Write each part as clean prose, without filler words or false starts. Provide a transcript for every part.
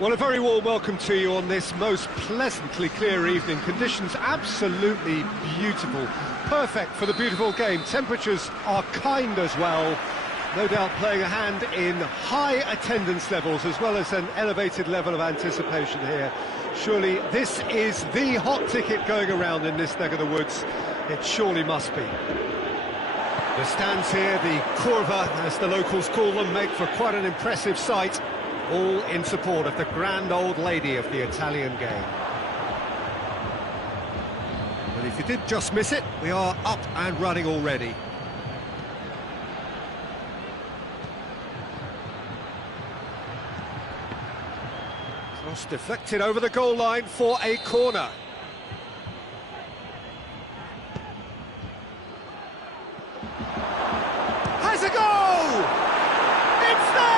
Well, a very warm welcome to you on this most pleasantly clear evening. Conditions absolutely beautiful. Perfect for the beautiful game. Temperatures are kind as well. No doubt playing a hand in high attendance levels as well as an elevated level of anticipation here. Surely this is the hot ticket going around in this neck of the woods. It surely must be. The stands here, the curva, as the locals call them, make for quite an impressive sight. All in support of the grand old lady of the Italian game. But if you did just miss it, we are up and running already. Cross deflected over the goal line for a corner. Has a goal! It's there!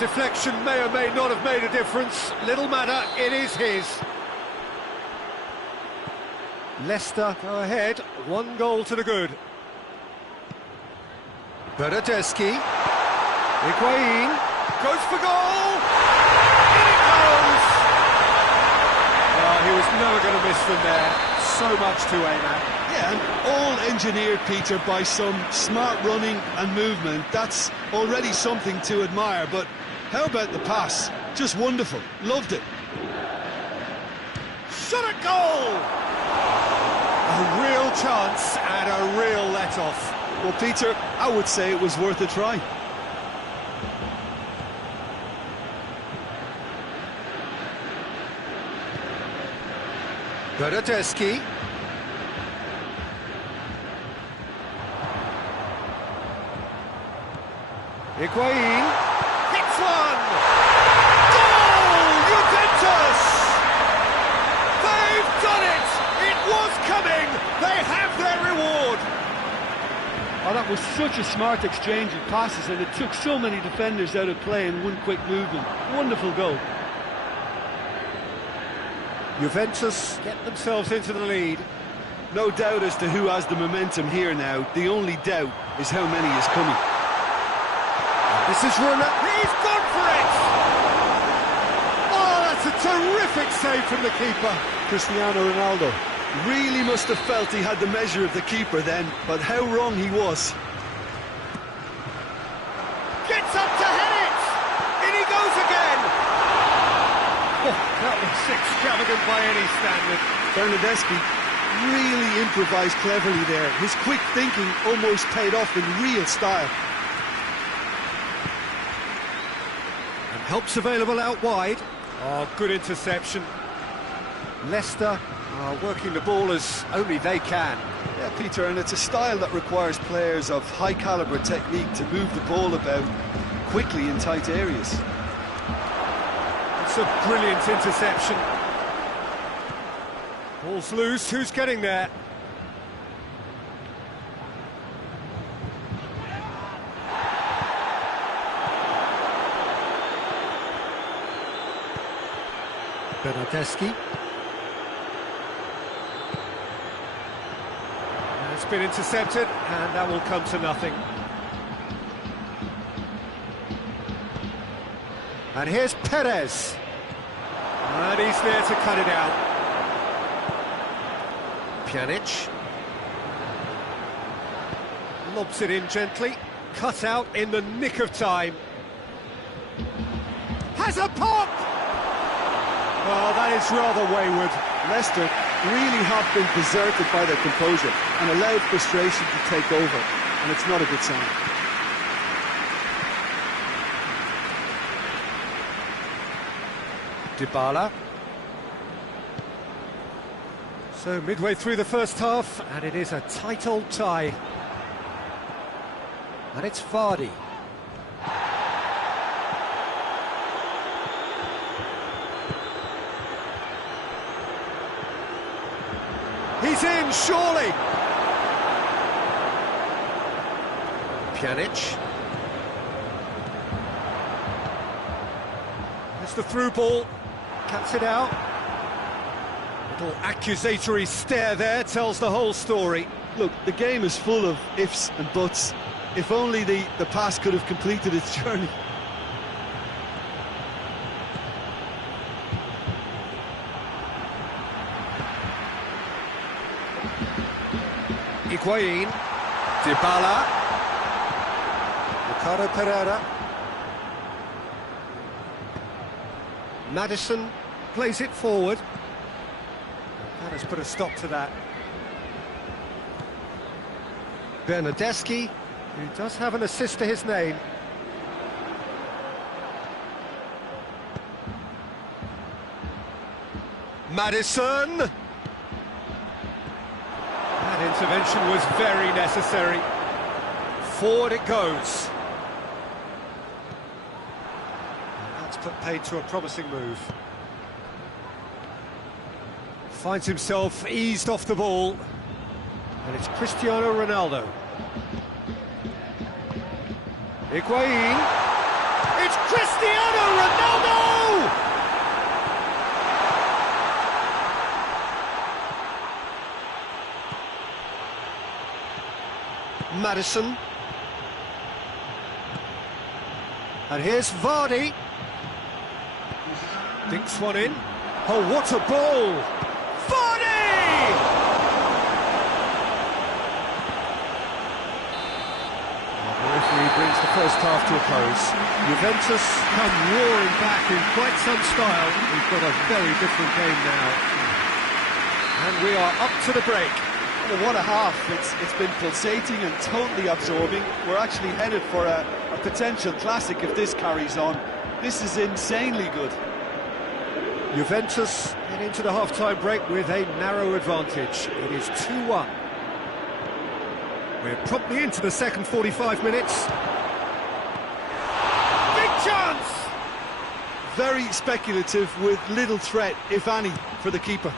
Deflection may or may not have made a difference. Little matter, it is his. Leicester go ahead, 1 goal to the good. Bernardeschi. Higuain goes for goal! In it goes! He was never going to miss from there. So much to aim at. Yeah, and all engineered, Peter, by some smart running and movement. That's already something to admire, but how about the pass? Just wonderful. Loved it. Shot at goal! A real chance and a real let-off. Well, Peter, I would say it was worth a try. Bernardeschi. Higuain hits one! Goal! Juventus! They've done it! It was coming! They have their reward! Oh, that was such a smart exchange of passes, and it took so many defenders out of play in one quick movement. Wonderful goal. Juventus get themselves into the lead. No doubt as to who has the momentum here now. The only doubt is how many is coming. This is Runa. He's gone for it! Oh, that's a terrific save from the keeper. Cristiano Ronaldo really must have felt he had the measure of the keeper then, but how wrong he was. Gets up to head it! In he goes again! Oh, that was extravagant by any standard. Bernardeschi really improvised cleverly there. His quick thinking almost paid off in real style. Help's available out wide. Oh, good interception. Leicester are working the ball as only they can. Yeah, Peter, and it's a style that requires players of high-caliber technique to move the ball about quickly in tight areas. It's a brilliant interception. Ball's loose, who's getting there? Bernardeschi. It's been intercepted, and that will come to nothing. And here's Perez. And he's there to cut it out. Pjanic. Lobs it in gently. Cut out in the nick of time. Has a pop! Well, that is rather wayward. Leicester really have been deserted by their composure and allowed frustration to take over, and it's not a good sign. Dybala. So midway through the first half, and it is a tight old tie. And it's Vardy. He's in, surely! Pjanic. There's the through ball. Cuts it out. Little accusatory stare there tells the whole story. Look, the game is full of ifs and buts. If only the pass could have completed its journey. Higuain, Dybala, Ricardo Pereira, Maddison plays it forward. That has put a stop to that. Bernardeschi, who does have an assist to his name. Maddison! That intervention was very necessary. Forward it goes. And that's put paid to a promising move. Finds himself eased off the ball. And it's Cristiano Ronaldo. Higuain. It's Cristiano Ronaldo! Maddison. And here's Vardy. Dinks one in. Oh, what a ball! Vardy! The referee brings the first half to a close. Juventus come roaring back in quite some style. We've got a very different game now. And we are up to the break. Well, what a half. It's been pulsating and totally absorbing. We're actually headed for a potential classic if this carries on. This is insanely good. Juventus head into the half-time break with a narrow advantage. It is 2-1. We're promptly into the second 45 minutes. Big chance! Very speculative with little threat, if any, for the keeper.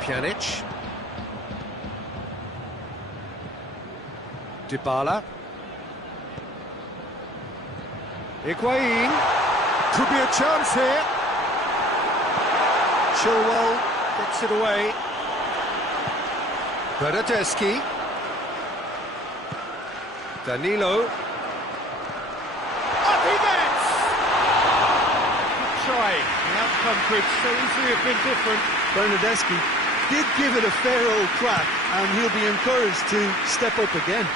Pjanic. Dybala. Higuain. Could be a chance here. Chilwell gets it away. Bernardeschi. Danilo. Up he gets! Good try. The outcome could so easily have been different. Bernardeschi did give it a fair old crack, and he'll be encouraged to step up again.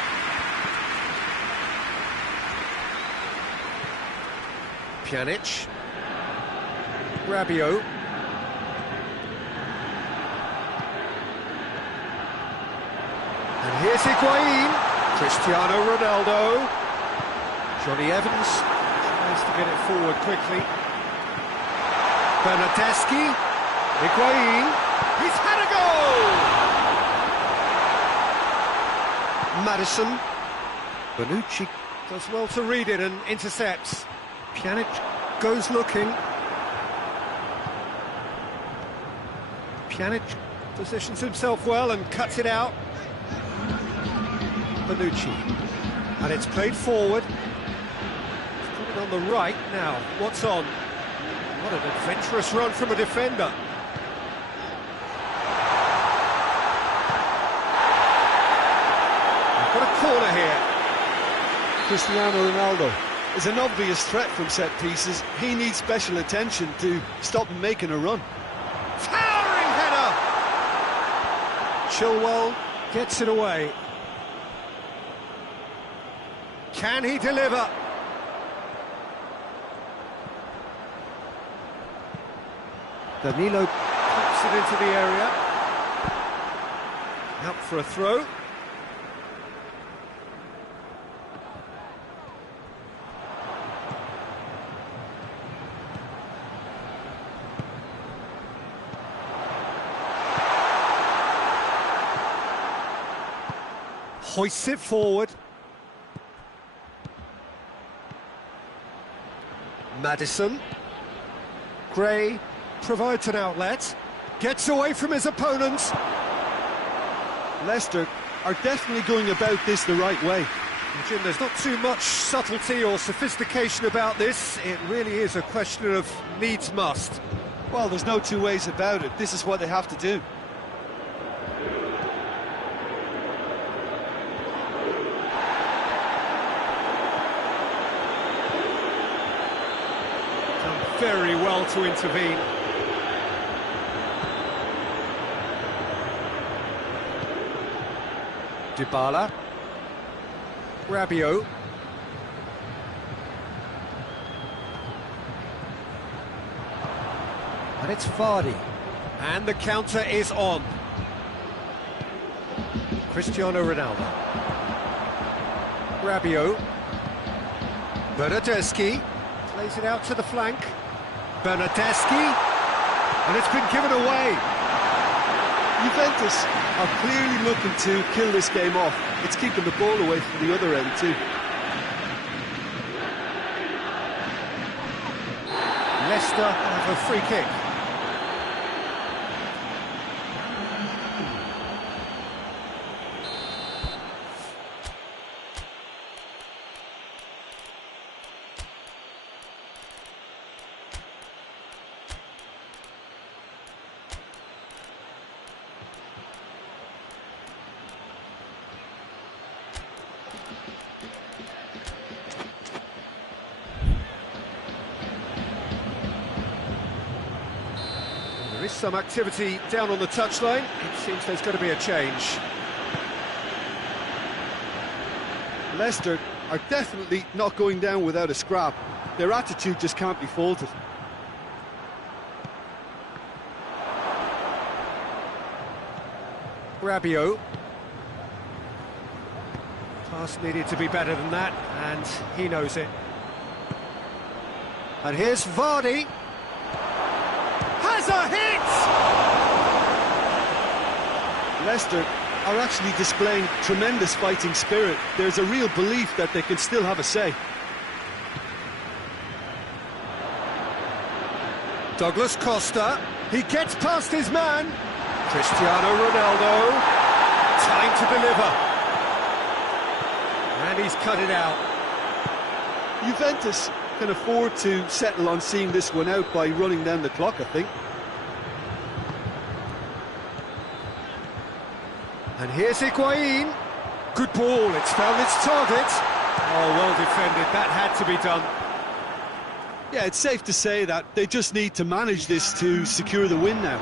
Pjanic. Rabiot. And here's Higuain. Cristiano Ronaldo. Johnny Evans tries to get it forward quickly. Bernardeschi. Higuain. He's had a goal! Maddison. Bonucci does well to read it and intercepts. Pjanic goes looking. Pjanic positions himself well and cuts it out. Bonucci. And it's played forward. He's put it on the right now. What's on? What an adventurous run from a defender. We've got a corner here. Cristiano Ronaldo is an obvious threat from set pieces. He needs special attention to stop him making a run. Towering header! Chilwell gets it away. Can he deliver? Danilo pops it into the area. Out for a throw. Hoists it forward. Maddison. Gray provides an outlet. Gets away from his opponents. Leicester are definitely going about this the right way. Jim, there's not too much subtlety or sophistication about this. It really is a question of needs must. Well, there's no two ways about it. This is what they have to do. Very well to intervene. Dybala. Rabiot. And it's Vardy. And the counter is on. Cristiano Ronaldo. Rabiot. Bernardeschi. Plays it out to the flank. Bernardeschi. And it's been given away. Juventus are clearly looking to kill this game off. It's keeping the ball away from the other end too. Leicester have a free kick. There is some activity down on the touchline. It seems there's going to be a change. Leicester are definitely not going down without a scrap. Their attitude just can't be faulted. Rabiot. Pass needed to be better than that, and he knows it. And here's Vardy. Has a hit! Leicester are actually displaying tremendous fighting spirit. There's a real belief that they can still have a say. Douglas Costa. He gets past his man. Cristiano Ronaldo. Time to deliver. And he's cut it out. Juventus can afford to settle on seeing this one out by running down the clock, I think. And here's Higuain. Good ball, it's found its target. Oh, well defended, that had to be done. Yeah, it's safe to say that they just need to manage this to secure the win now.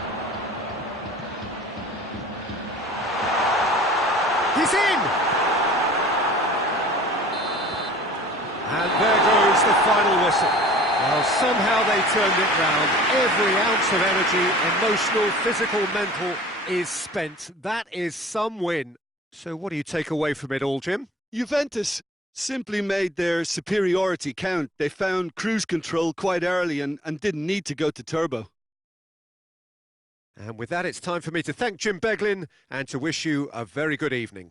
He's in! And there goes the final whistle. Well, somehow they turned it round. Every ounce of energy, emotional, physical, mental, is spent. That is some win. So what do you take away from it all, Jim? Juventus simply made their superiority count. They found cruise control quite early and didn't need to go to turbo. And with that, it's time for me to thank Jim Beglin and to wish you a very good evening.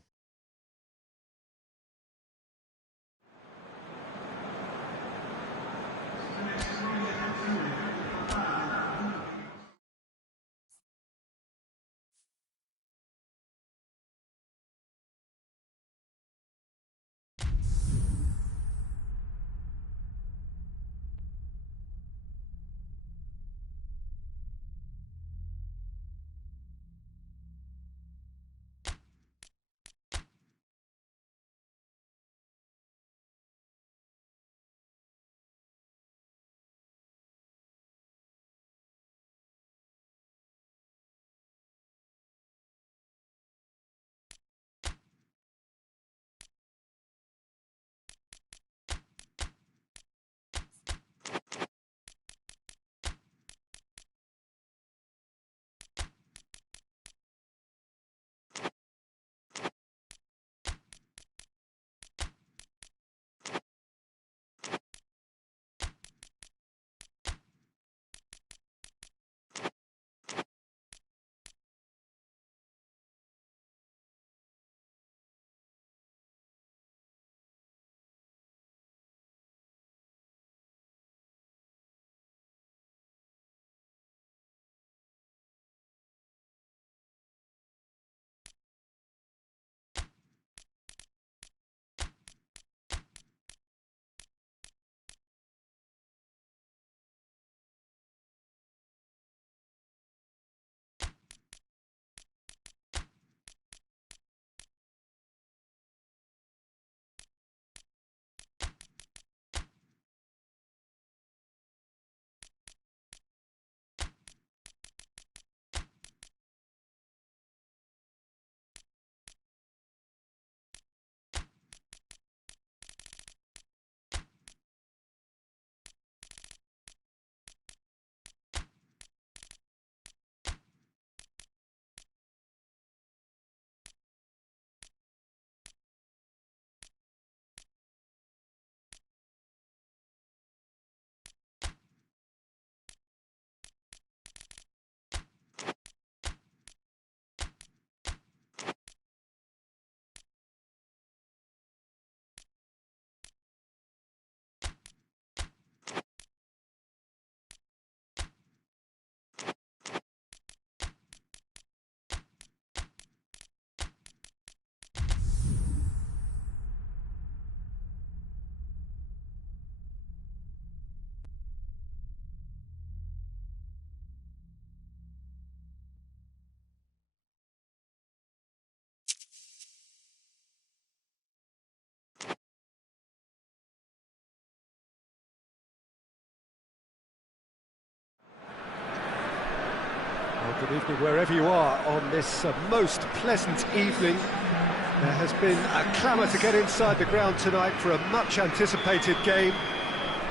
Evening, wherever you are on this most pleasant evening. There has been a clamour to get inside the ground tonight for a much anticipated game.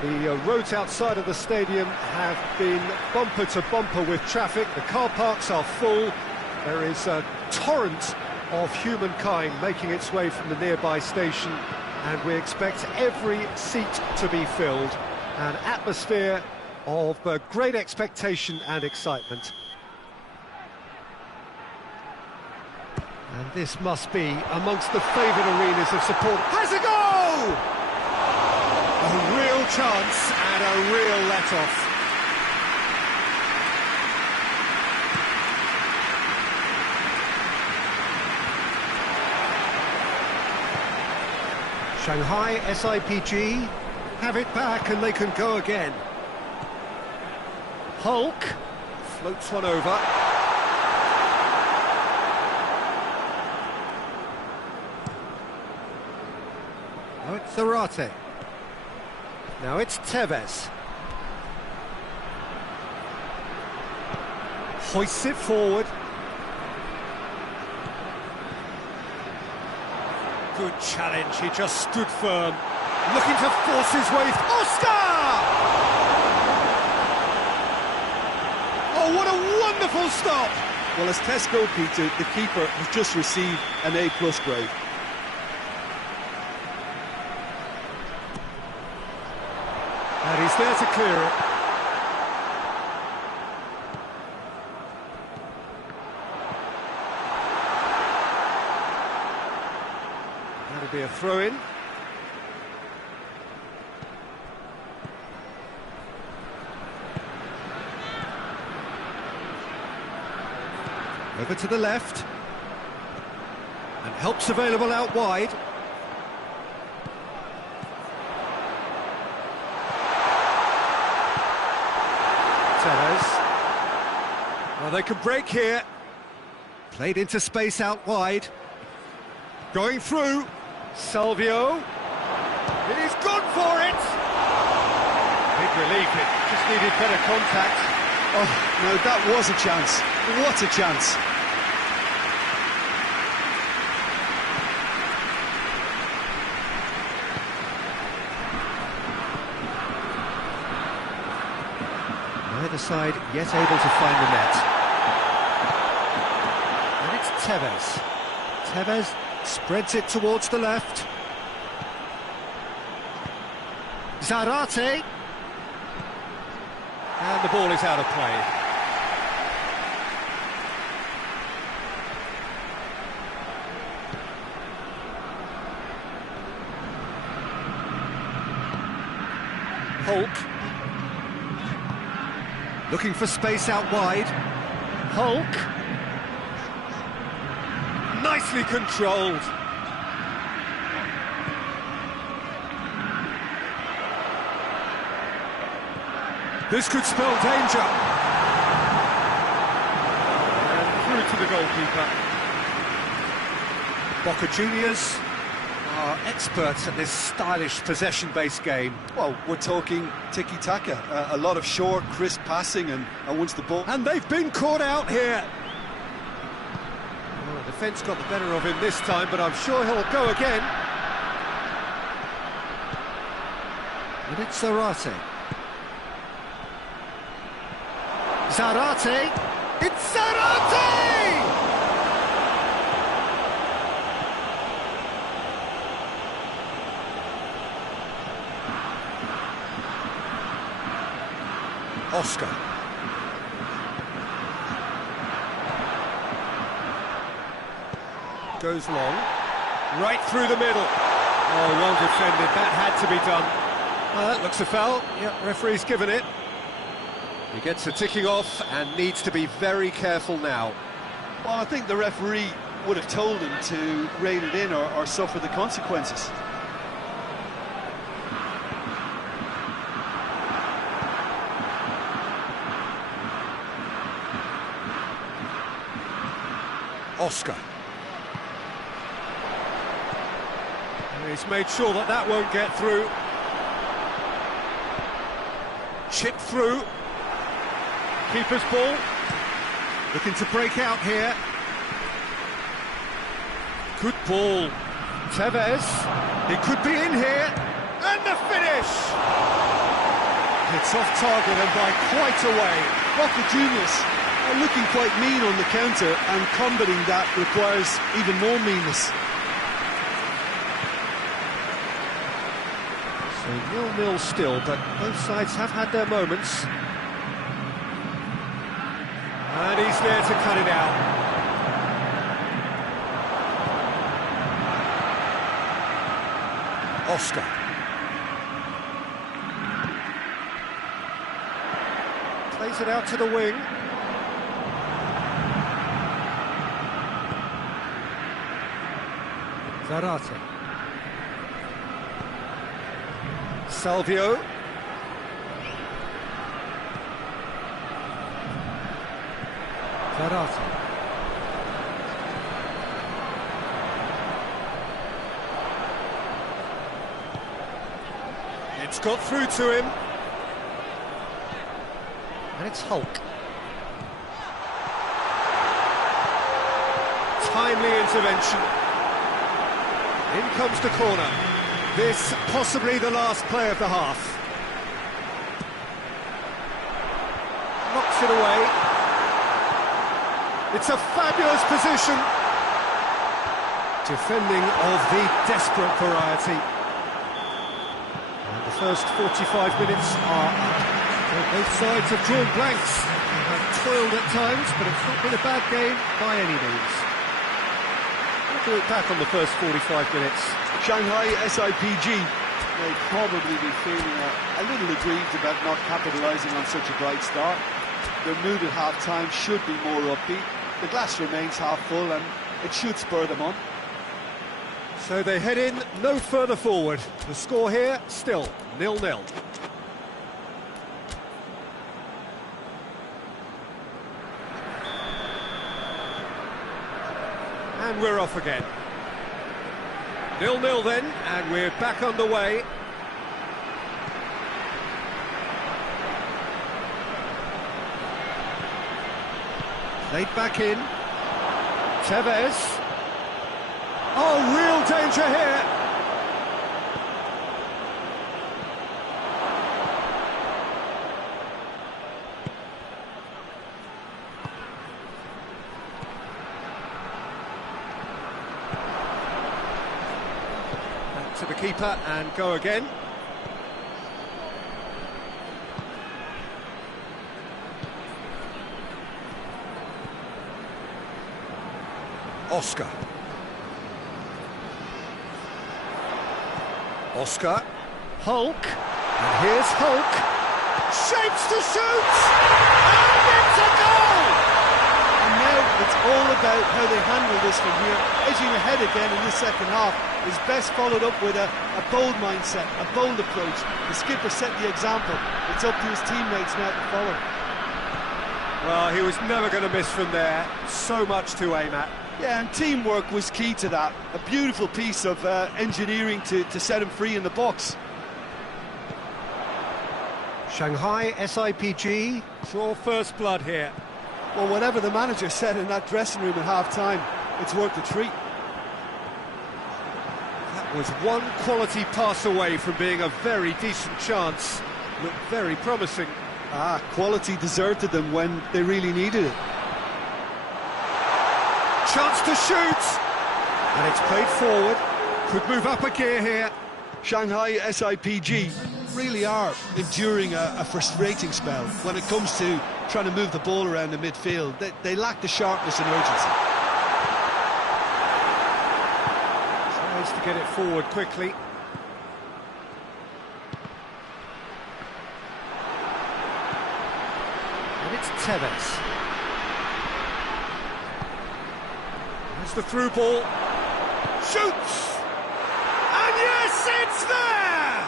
The roads outside of the stadium have been bumper to bumper with traffic. The car parks are full. There is a torrent of humankind making its way from the nearby station, and we expect every seat to be filled. An atmosphere of great expectation and excitement. And this must be amongst the favoured arenas of support. Has a goal! A real chance and a real let-off. Shanghai SIPG have it back and they can go again. Hulk floats one over. Oh, it's Zarate. Now it's Tevez. Hoists it forward. Good challenge, he just stood firm. Looking to force his way. Oscar! Oh, what a wonderful stop! Well, as tests go, Peter, the keeper has just received an A+ grade. And he's there to clear it. That'll be a throw-in. Over to the left. And help's available out wide. Well, they can break here. Played into space out wide. Going through. Salvio. He's gone for it. Big relief, it just needed better contact. Oh, no, that was a chance. What a chance. Neither side yet able to find the net. And it's Tevez. Tevez spreads it towards the left. Zarate. And the ball is out of play. Hulk. Looking for space out wide. Hulk. Nicely controlled. This could spell danger. And through to the goalkeeper. Boca Juniors are experts at this stylish possession-based game. Well, we're talking tiki-taka, a lot of short, crisp passing, and once the ball... And they've been caught out here. Well, the defence got the better of him this time, but I'm sure he'll go again. And it's Zarate. Zarate! It's Zarate! Oscar. Goes long. Right through the middle. Oh, well defended. That had to be done. Well, that looks a foul. Yep, referee's given it. He gets a ticking off and needs to be very careful now. Well, I think the referee would have told him to rein it in or suffer the consequences. Oscar. And he's made sure that that won't get through. Chip through. Keeper's ball. Looking to break out here. Good ball. Tevez. He could be in here. And the finish! It's off target and by quite a way. Boca Juniors are looking quite mean on the counter, and combating that requires even more meanness. So 0-0 still, but both sides have had their moments. And he's there to cut it out. Oscar. Plays it out to the wing. Zarate. Salvio. Zarate. It's got through to him. And it's Hulk. Timely intervention. In comes the corner. This possibly the last play of the half. Knocks it away. It's a fabulous position. Defending of the desperate variety. And the first 45 minutes are up. Both sides have drawn blanks. They have toiled at times, but it's not been a bad game by any means. We'll look back on the first 45 minutes. Shanghai SIPG. They'd probably be feeling a little aggrieved about not capitalising on such a bright start. Their mood at half-time should be more upbeat. The glass remains half full and it should spur them on. So they head in no further forward. The score here, still 0-0. And we're off again. 0-0 then, and we're back underway. Played back in. Tevez. Oh, real danger here. Back to the keeper and go again. Oscar. Oscar. Hulk. And here's Hulk. Shapes to shoot! And it's a goal! And now it's all about how they handle this from here. Edging ahead again in the second half is best followed up with a bold mindset, a bold approach. The skipper set the example. It's up to his teammates now to follow. Well, he was never going to miss from there. So much to aim at. Yeah, and teamwork was key to that. A beautiful piece of engineering to set him free in the box. Shanghai SIPG draw first blood here. Well, whatever the manager said in that dressing room at half-time, it's worth a treat. That was one quality pass away from being a very decent chance. Looked very promising. Quality deserted them when they really needed it. Chance to shoot! And it's played forward. Could move up a gear here. Shanghai SIPG really are enduring a frustrating spell when it comes to trying to move the ball around the midfield. They lack the sharpness and urgency. Tries to get it forward quickly. And it's Tevez. There's the through ball. Shoots! And yes, it's there!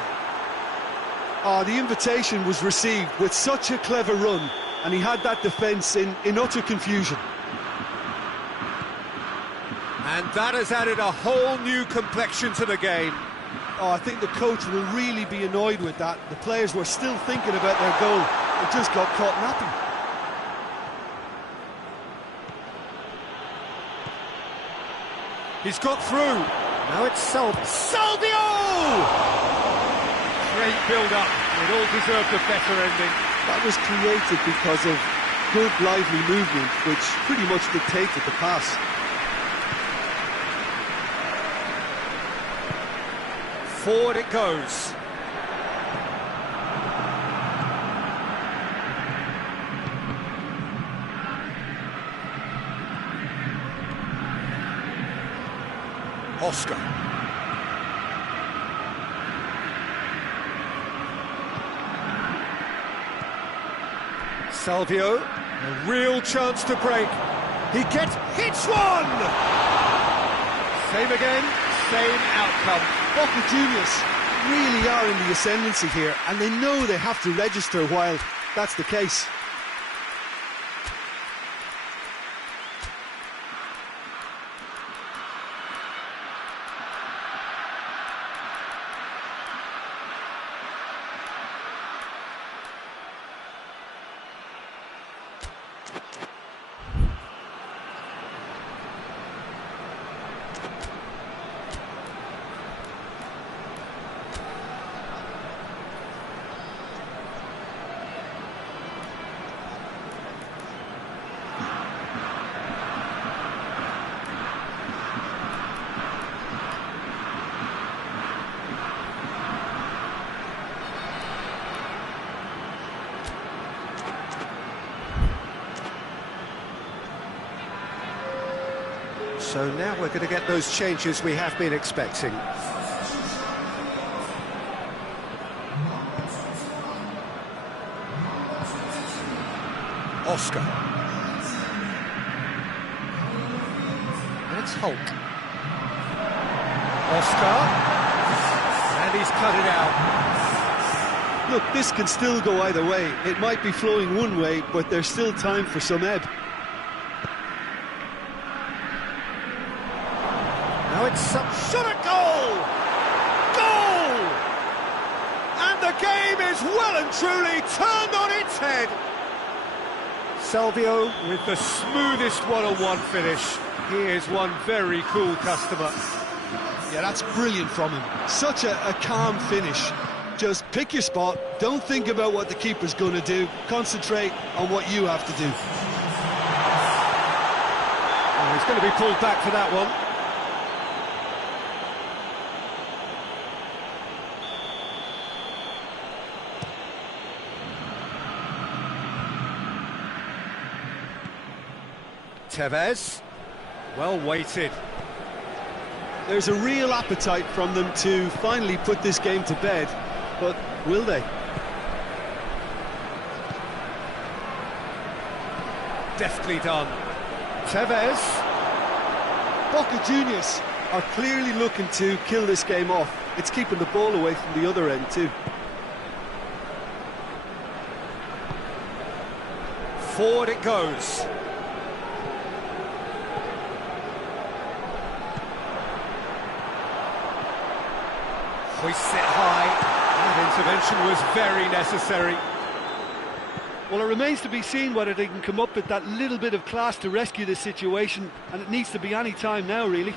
Oh, the invitation was received with such a clever run, and he had that defence in utter confusion. And that has added a whole new complexion to the game. Oh, I think the coach will really be annoyed with that. The players were still thinking about their goal. It just got caught napping. He's got through. Now it's Salvio! Great build-up. It all deserved a better ending. That was created because of good, lively movement, which pretty much dictated the pass. Forward it goes. Oscar. Salvio, a real chance to break. He hits one! Same again, same outcome. Boca Juniors really are in the ascendancy here, and they know they have to register while that's the case. So now we're going to get those changes we have been expecting. Oscar. That's Hulk. Oscar. And he's cut it out. Look, this can still go either way. It might be flowing one way, but there's still time for some ebb. Now it's some shot at goal! Goal! And the game is well and truly turned on its head. Salvio with the smoothest one-on-one finish. He is one very cool customer. Yeah, that's brilliant from him. Such a calm finish. Just pick your spot, don't think about what the keeper's going to do, concentrate on what you have to do. Oh, he's going to be pulled back for that one. Tevez, well weighted. There's a real appetite from them to finally put this game to bed, but will they? Deftly done. Tevez. Boca Juniors are clearly looking to kill this game off. It's keeping the ball away from the other end too. Forward it goes. Hoists it high. That intervention was very necessary. Well, it remains to be seen whether they can come up with that little bit of class to rescue this situation, and it needs to be any time now, really.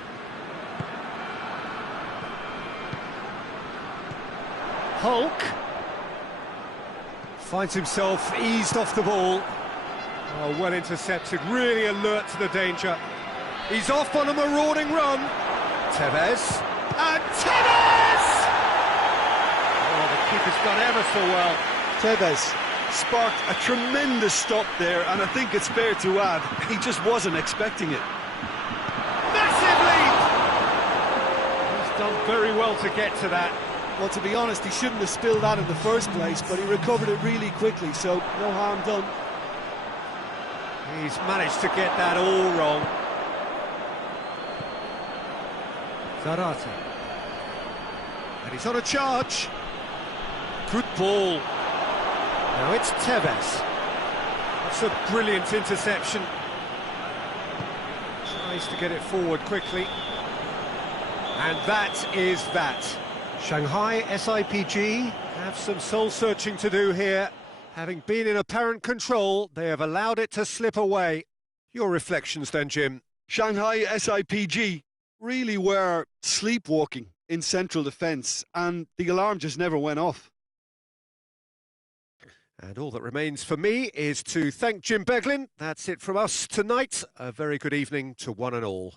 Hulk finds himself eased off the ball. Oh, well intercepted, really alert to the danger. He's off on a marauding run. Tevez. And Tevez! Oh, the keeper's done ever so well. Tevez sparked a tremendous stop there, and I think it's fair to add, he just wasn't expecting it. Massive leap! He's done very well to get to that. Well, to be honest, he shouldn't have spilled that in the first place, but he recovered it really quickly, so no harm done. He's managed to get that all wrong. Zarate. And he's on a charge. Good ball. Now it's Tevez. That's a brilliant interception. Tries to get it forward quickly. And that is that. Shanghai SIPG have some soul-searching to do here. Having been in apparent control, they have allowed it to slip away. Your reflections then, Jim? Shanghai SIPG really were sleepwalking in central defence, and the alarm just never went off. And all that remains for me is to thank Jim Beglin. That's it from us tonight. A very good evening to one and all.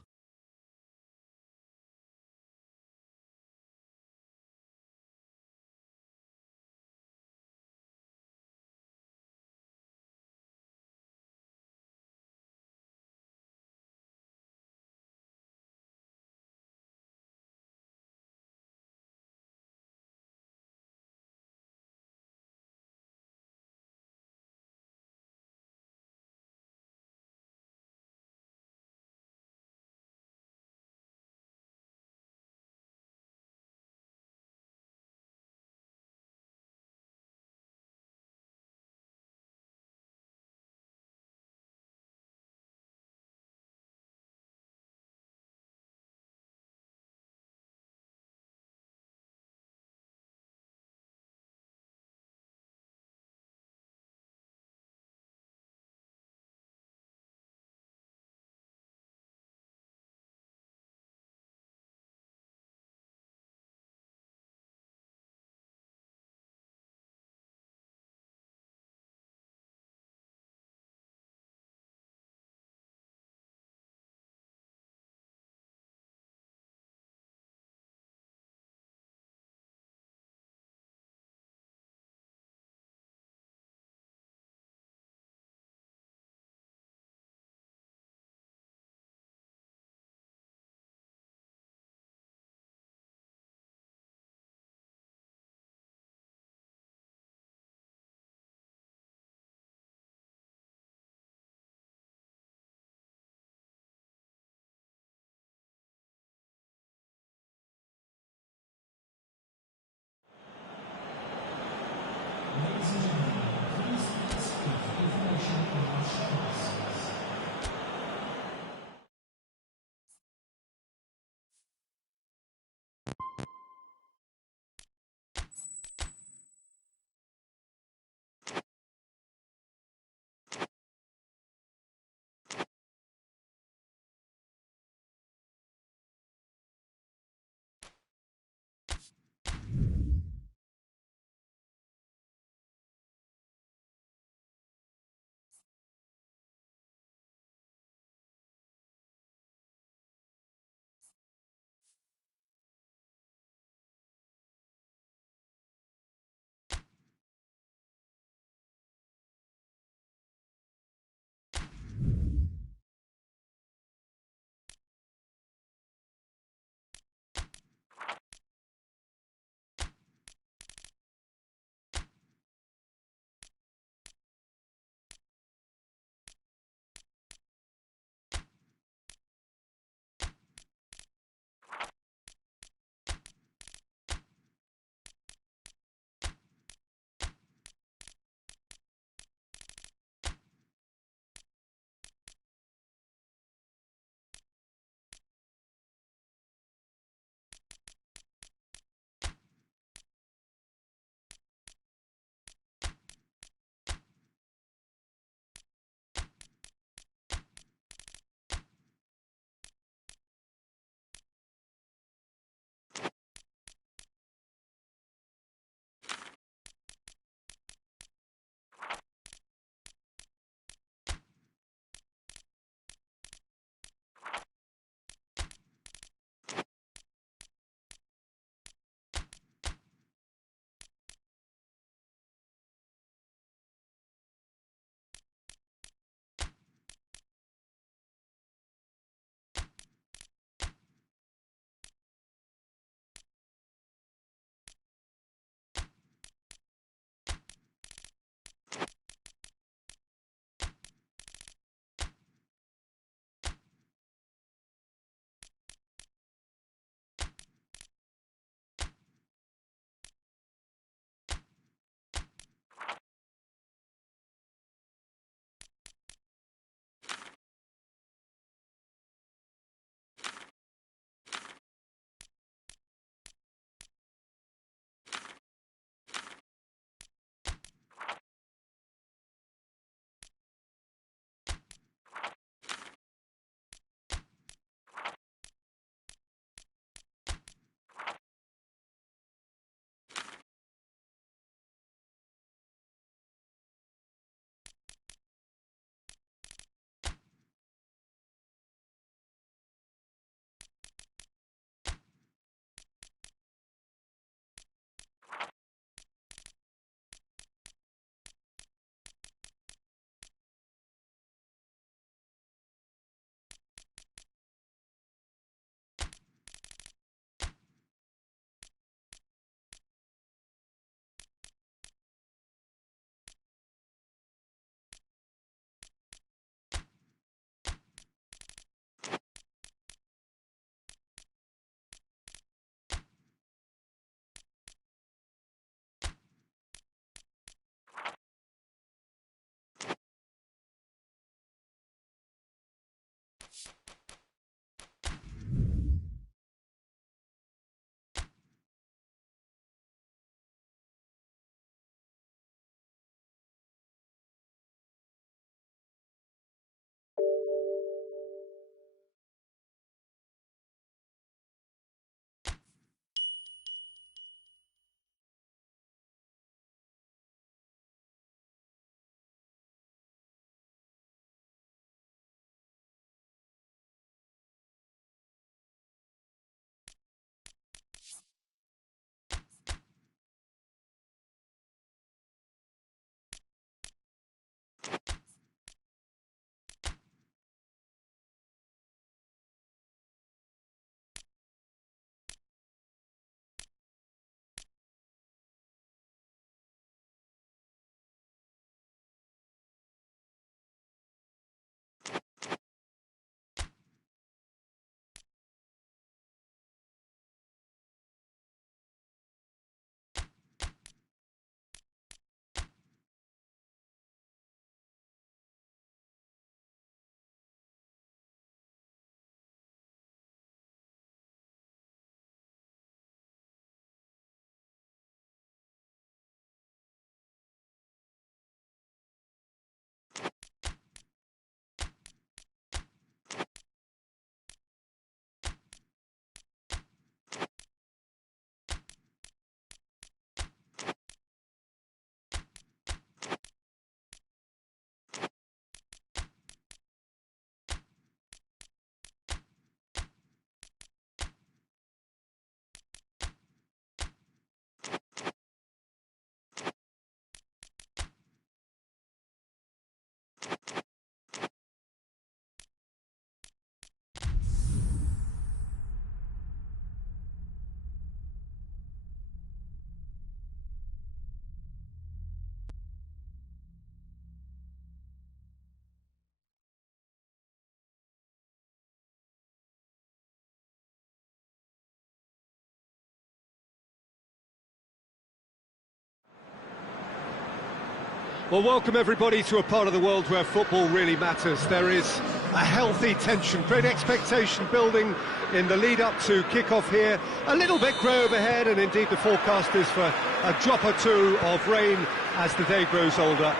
Well, welcome everybody to a part of the world where football really matters. There is a healthy tension, great expectation building in the lead-up to kick-off here. A little bit grey overhead, and indeed the forecast is for a drop or two of rain as the day grows older.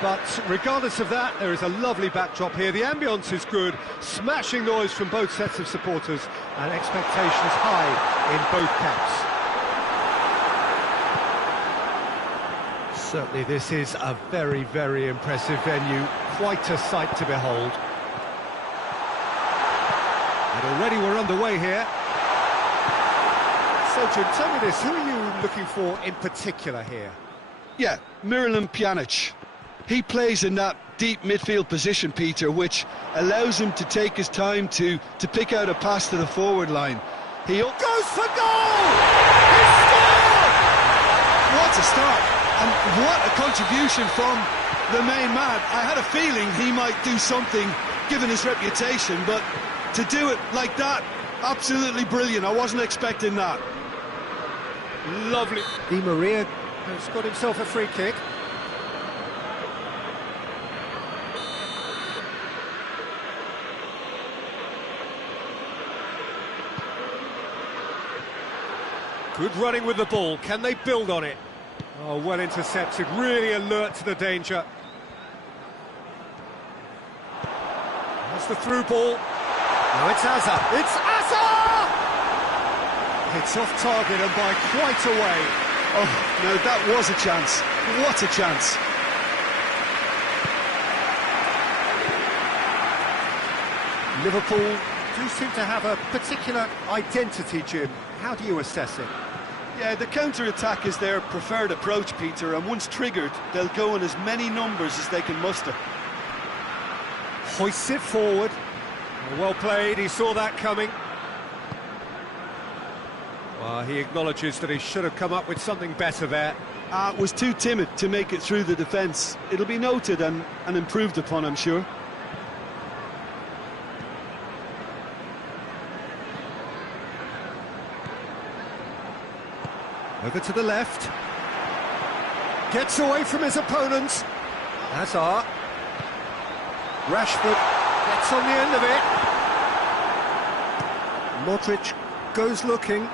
But regardless of that, there is a lovely backdrop here. The ambience is good, smashing noise from both sets of supporters, and expectations high in both camps. Certainly this is a very, very impressive venue, quite a sight to behold. And already we're underway here. So Jim, tell me this, who are you looking for in particular here? Yeah, Miralem Pjanic. He plays in that deep midfield position, Peter, which allows him to take his time to pick out a pass to the forward line. He goes for goal! He scored! What a start! And what a contribution from the main man. I had a feeling he might do something, given his reputation, but to do it like that, absolutely brilliant. I wasn't expecting that. Lovely. Di Maria has got himself a free kick. Good running with the ball. Can they build on it? Oh, well intercepted, really alert to the danger. That's the through ball. Now it's Azar. It's Azar! It's off target and by quite a way. Oh, no, that was a chance. What a chance. Liverpool do seem to have a particular identity, Jim. How do you assess it? Yeah, the counter-attack is their preferred approach, Peter, and once triggered, they'll go in as many numbers as they can muster. Hoists it forward. Well played, he saw that coming. Well, he acknowledges that he should have come up with something better there. Was too timid to make it through the defence. It'll be noted and improved upon, I'm sure. Over to the left. Gets away from his opponents. Hazard. Rashford gets on the end of it. Modric goes looking.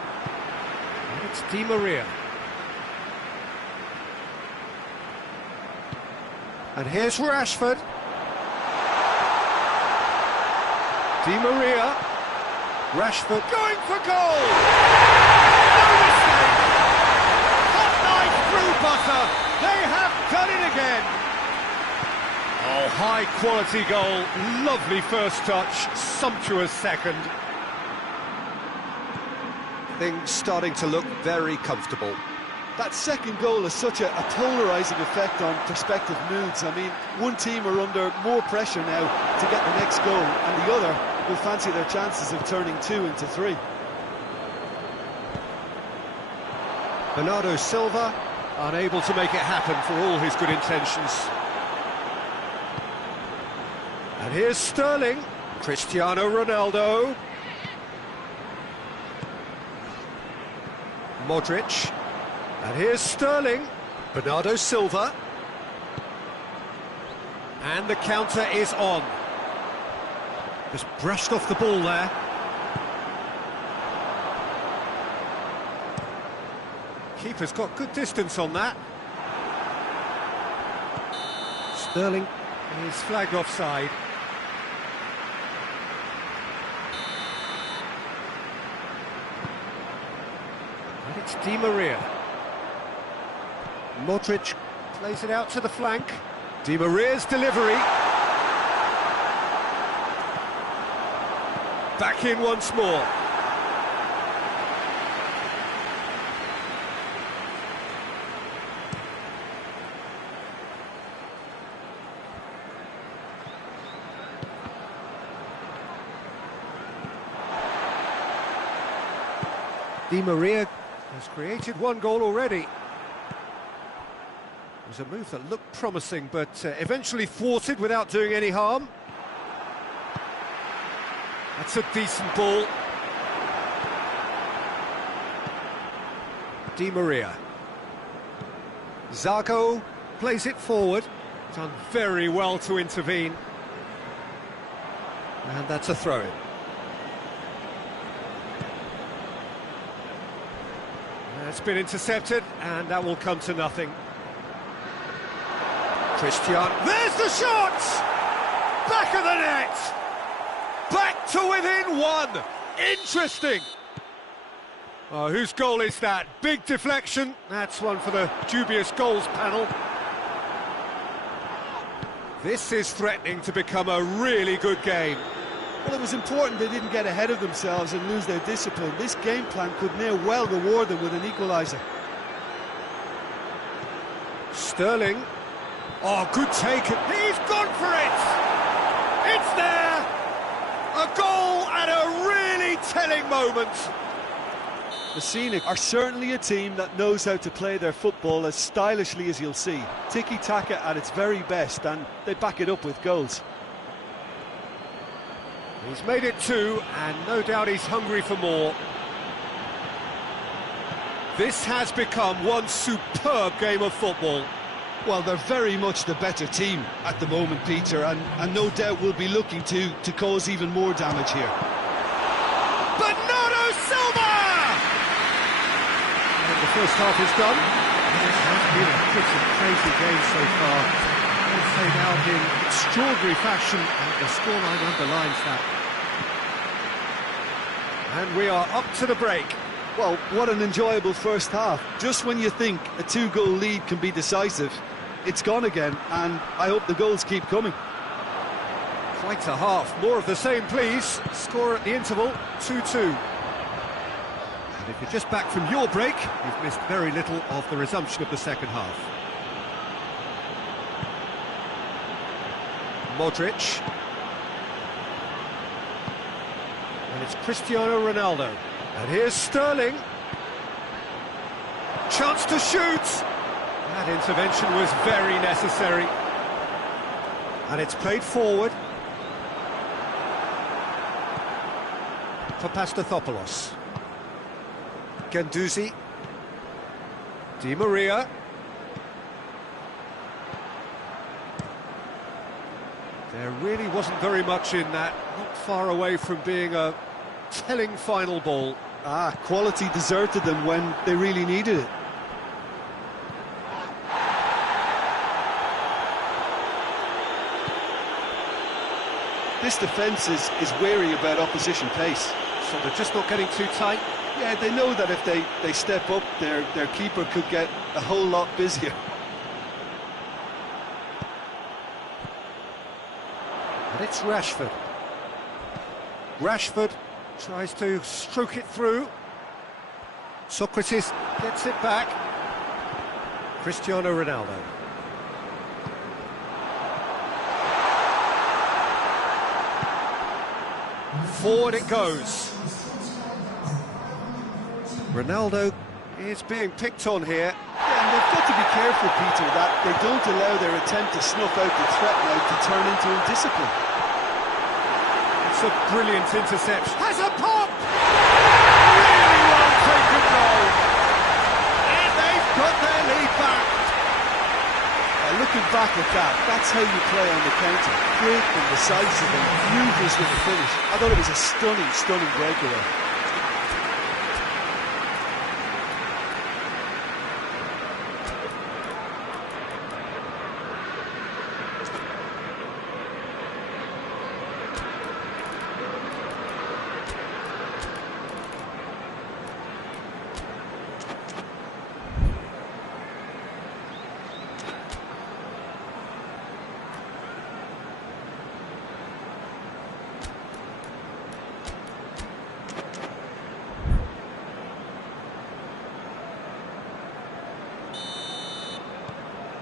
It's Di Maria. And here's Rashford. Di Maria. Rashford going for goal! No mistake! Hot knife through butter. They have done it again. Oh, high quality goal. Lovely first touch. Sumptuous second. Things starting to look very comfortable. That second goal has such a polarising effect on prospective moods. I mean, one team are under more pressure now to get the next goal, and the other will fancy their chances of turning 2 into 3. Bernardo Silva unable to make it happen for all his good intentions. And here's Sterling, Cristiano Ronaldo. Modric. And here's Sterling, Bernardo Silva. And the counter is on. Just brushed off the ball there. Keeper's got good distance on that. Sterling is flagged offside. And it's Di Maria. Modric plays it out to the flank. Di Maria's delivery. Back in once more. Di Maria has created one goal already. It was a move that looked promising, but eventually thwarted without doing any harm. That's a decent ball. Di Maria. Zarco plays it forward. Done very well to intervene. And that's a throw-in. It's been intercepted, and that will come to nothing. Cristiano, there's the shot! Back of the net! Back to within one! Interesting! Oh, whose goal is that? Big deflection. That's one for the dubious goals panel. This is threatening to become a really good game. Well, it was important they didn't get ahead of themselves and lose their discipline. This game plan could now well reward them with an equaliser. Sterling. Oh, good take. He's gone for it! It's there! A goal at a really telling moment. Messina are certainly a team that knows how to play their football as stylishly as you'll see. Tiki-taka at its very best, and they back it up with goals. He's made it 2, and no doubt he's hungry for more. This has become one superb game of football. Well, they're very much the better team at the moment, Peter, and no doubt will be looking to cause even more damage here. Bernardo Silva! And the first half is done. This has been a pretty crazy game so far. It's played out in extraordinary fashion, and the scoreline underlines that. And we are up to the break. Well, what an enjoyable first half. Just when you think a 2-goal lead can be decisive, it's gone again, and I hope the goals keep coming. Quite a half. More of the same, please. Score at the interval, 2-2. And if you're just back from your break, you've missed very little of the resumption of the second half. Modric. And it's Cristiano Ronaldo. And here's Sterling. Chance to shoot. That intervention was very necessary. And it's played forward. For Pastathopoulos. Guendouzi. Di Maria. There really wasn't very much in that. Not far away from being a telling final ball. Quality deserted them when they really needed it. This defence is wary about opposition pace. So they're just not getting too tight. Yeah, they know that if they step up, their keeper could get a whole lot busier. And it's Rashford. Rashford tries to stroke it through. Socrates gets it back. Cristiano Ronaldo. Forward it goes. Ronaldo is being picked on here. Yeah, and they've got to be careful, Peter, that they don't allow their attempt to snuff out the threat now to turn into indiscipline. It's a brilliant interception. Has a pop! Really well taken goal. And they've got their lead back. Looking back at that, that's how you play on the counter. Quick and decisive and ruthless with the finish. I thought it was a stunning, stunning breakaway.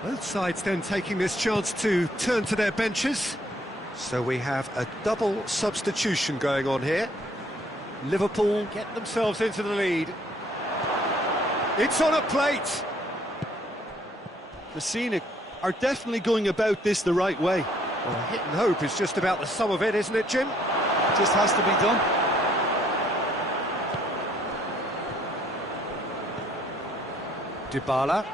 Both sides then taking this chance to turn to their benches. So we have a double substitution going on here. Liverpool get themselves into the lead. It's on a plate. Messina are definitely going about this the right way. Well, hit and hope is just about the sum of it, isn't it, Jim? It just has to be done. Dybala.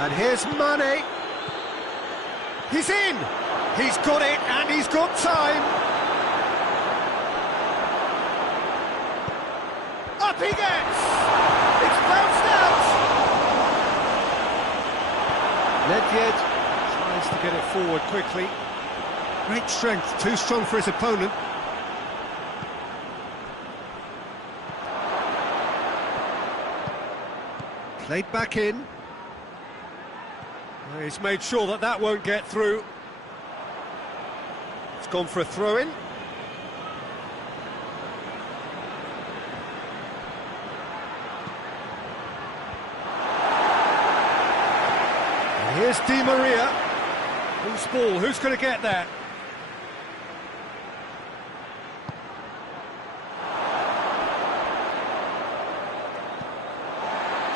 And here's Mane. He's in. He's got it, and he's got time. Up he gets. It's bounced out. Nedved tries to get it forward quickly. Great strength, too strong for his opponent. Played back in. He's made sure that that won't get through. It's gone for a throw-in. And here's Di Maria. Who's ball? Who's going to get that?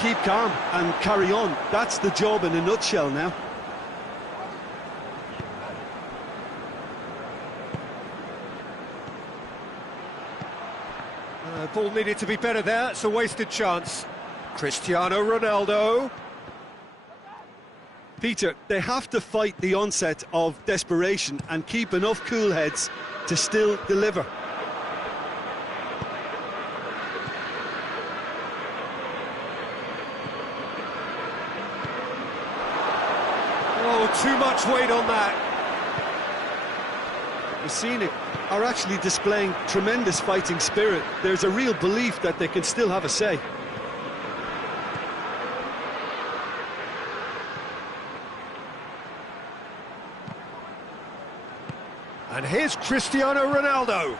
Keep calm and carry on. That's the job in a nutshell now. Ball needed to be better there. It's a wasted chance. Cristiano Ronaldo. Peter, they have to fight the onset of desperation and keep enough cool heads to still deliver. Oh, too much weight on that. Messina are actually displaying tremendous fighting spirit. There's a real belief that they can still have a say. And here's Cristiano Ronaldo.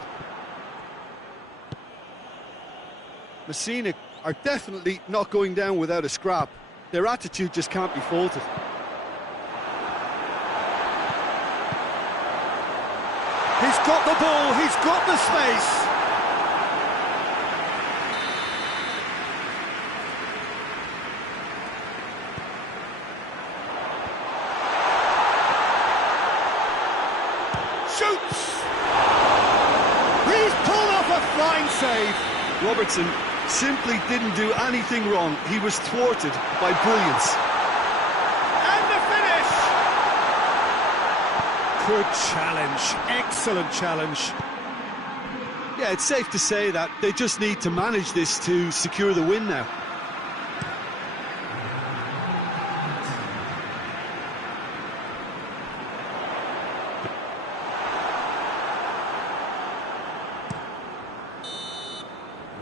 Messina are definitely not going down without a scrap. Their attitude just can't be faulted. He's got the ball, he's got the space. Shoots! He's pulled off a fine save. Robertson simply didn't do anything wrong. He was thwarted by brilliance. And the finish! Good challenge, excellent challenge. Yeah, it's safe to say that they just need to manage this to secure the win now.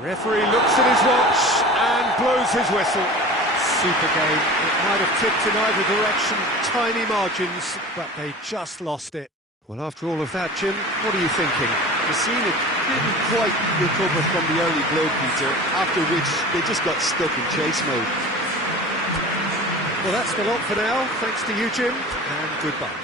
Referee looks at his watch and blows his whistle. Super game. It might have tipped in either direction, tiny margins, but they just lost it. Well, after all of that, Jim, what are you thinking? Messina didn't quite recover from the early blow, Peter, after which they just got stuck in chase mode. Well, that's the lot for now. Thanks to you, Jim, and goodbye.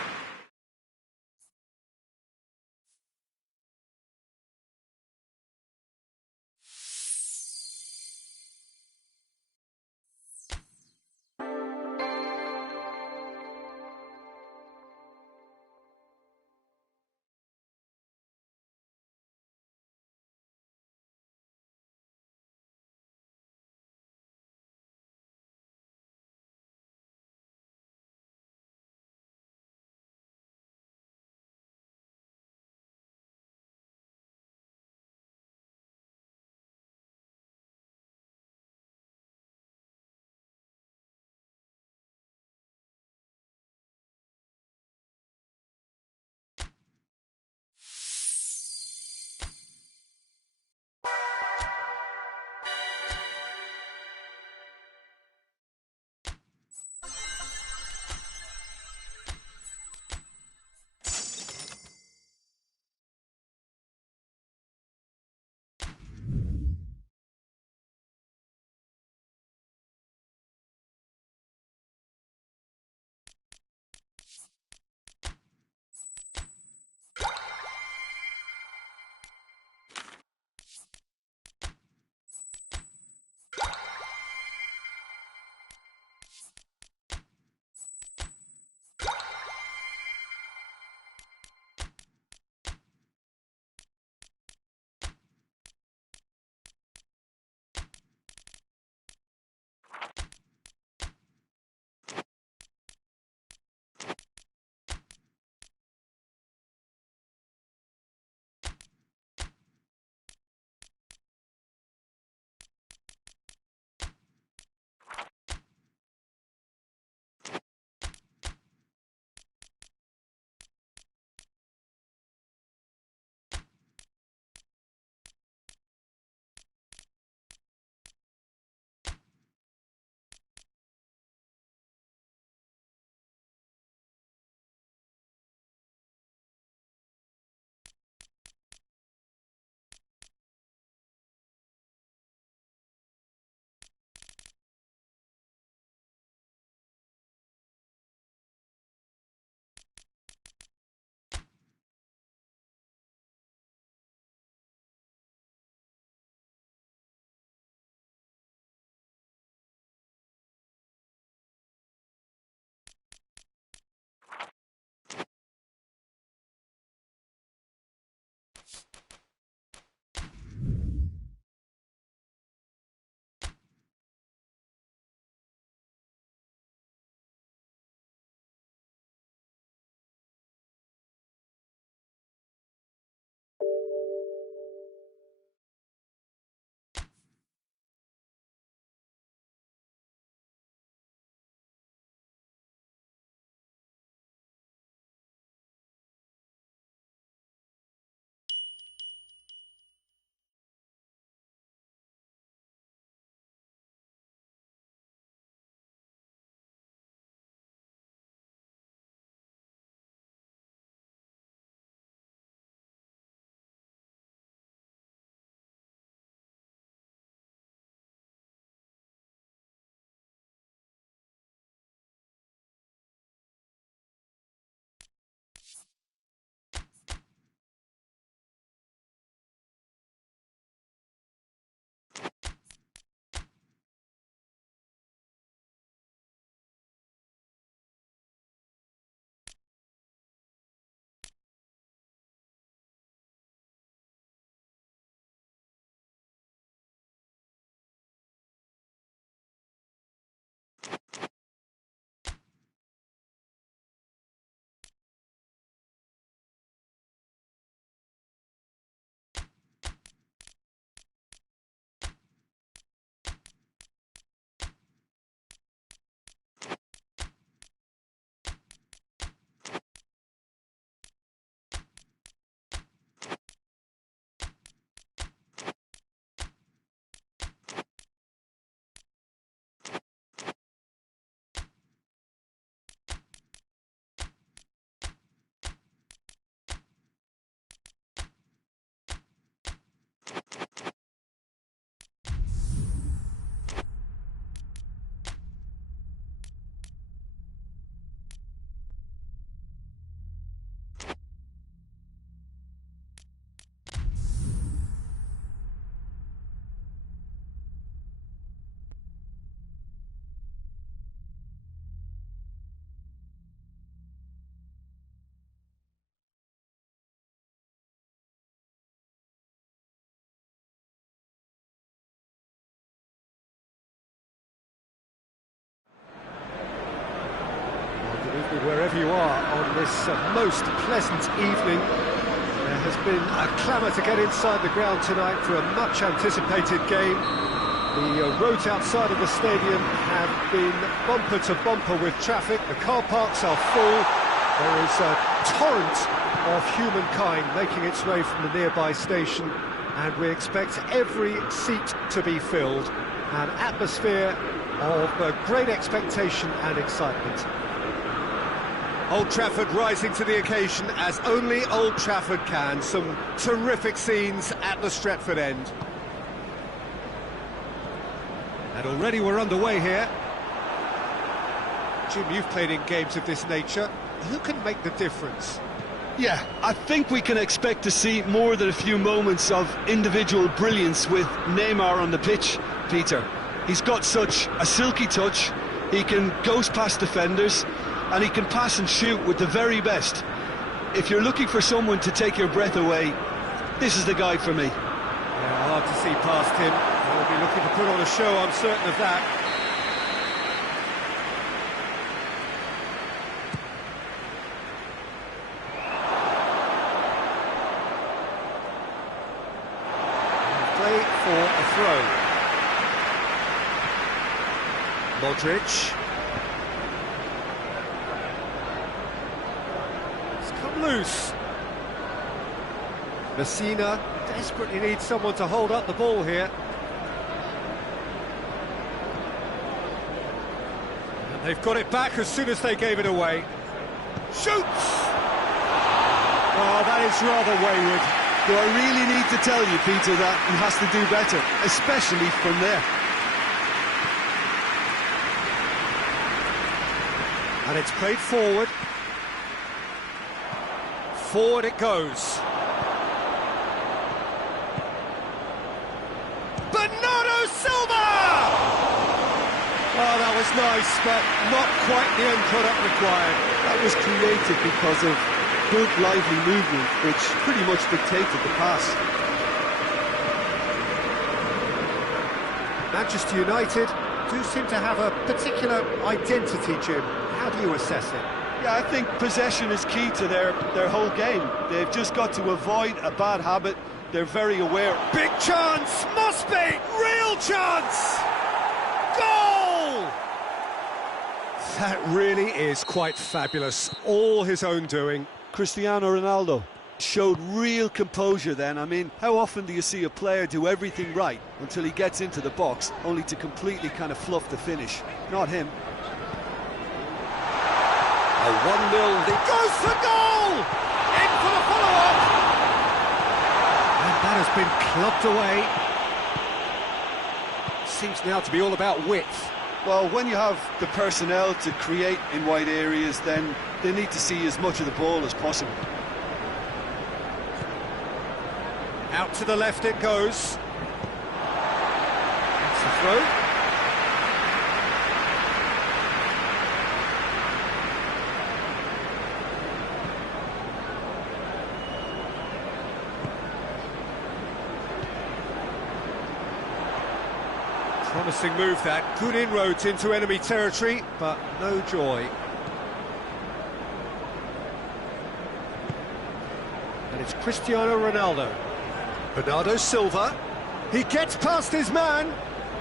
you are on this most pleasant evening. There has been a clamour to get inside the ground tonight for a much-anticipated game. The roads outside of the stadium have been bumper to bumper with traffic. The car parks are full. There is a torrent of humankind making its way from the nearby station, and we expect every seat to be filled. An atmosphere of great expectation and excitement. Old Trafford rising to the occasion as only Old Trafford can. Some terrific scenes at the Stretford end. And already we're underway here. Jim, you've played in games of this nature. Who can make the difference? Yeah, I think we can expect to see more than a few moments of individual brilliance with Neymar on the pitch, Peter. He's got such a silky touch, he can ghost past defenders, and he can pass and shoot with the very best. If you're looking for someone to take your breath away, this is the guy for me. Yeah, hard to see past him. He'll be looking to put on a show, I'm certain of that. Play for a throw. Modric. It's come loose. Messina desperately needs someone to hold up the ball here. And they've got it back as soon as they gave it away. Shoots! Oh, that is rather wayward. Do I really need to tell you, Peter, that he has to do better, especially from there? And it's played forward. Forward it goes. Bernardo Silva! Oh, that was nice, but not quite the end product required. That was created because of good, lively movement, which pretty much dictated the pass. Manchester United do seem to have a particular identity, Jim. How do you assess it? Yeah, I think possession is key to their whole game. They've just got to avoid a bad habit. They're very aware. Big chance! Must be! Real chance! Goal! That really is quite fabulous. All his own doing. Cristiano Ronaldo showed real composure then. I mean, how often do you see a player do everything right until he gets into the box, only to completely kind of fluff the finish? Not him. A 1-0 lead. Goes for goal! In for the follow-up! And that has been clubbed away. Seems now to be all about width. Well, when you have the personnel to create in wide areas, then they need to see as much of the ball as possible. Out to the left it goes. That's the throw. Promising move that, good inroads into enemy territory, but no joy. And it's Cristiano Ronaldo. Bernardo Silva, he gets past his man.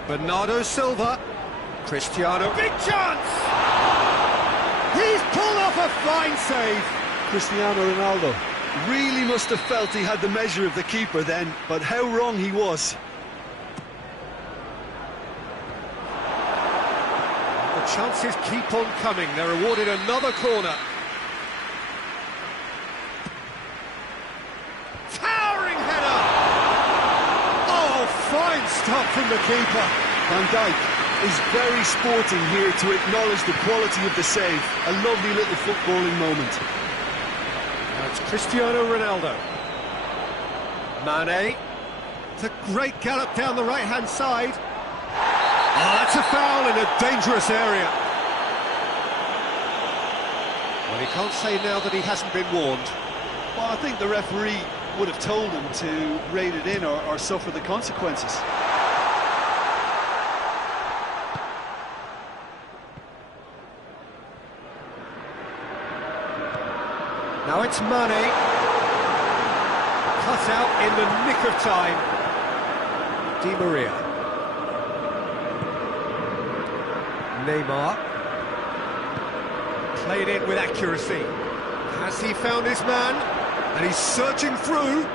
Bernardo Silva, Cristiano, big chance! He's pulled off a fine save. Cristiano Ronaldo Really must have felt he had the measure of the keeper then, but how wrong he was. The chances keep on coming. They're awarded another corner. Towering header! Oh, fine stop from the keeper. Van Dijk is very sporting here to acknowledge the quality of the save. A lovely little footballing moment. Now it's Cristiano Ronaldo. Mane. It's a great gallop down the right-hand side. Oh, that's a foul in a dangerous area. Well, he can't say now that he hasn't been warned. Well, I think the referee would have told him to rate it in or suffer the consequences. Now it's Mane. Cut out in the nick of time. Di Maria. Neymar. Played in with accuracy. Has he found his man? And he's searching through.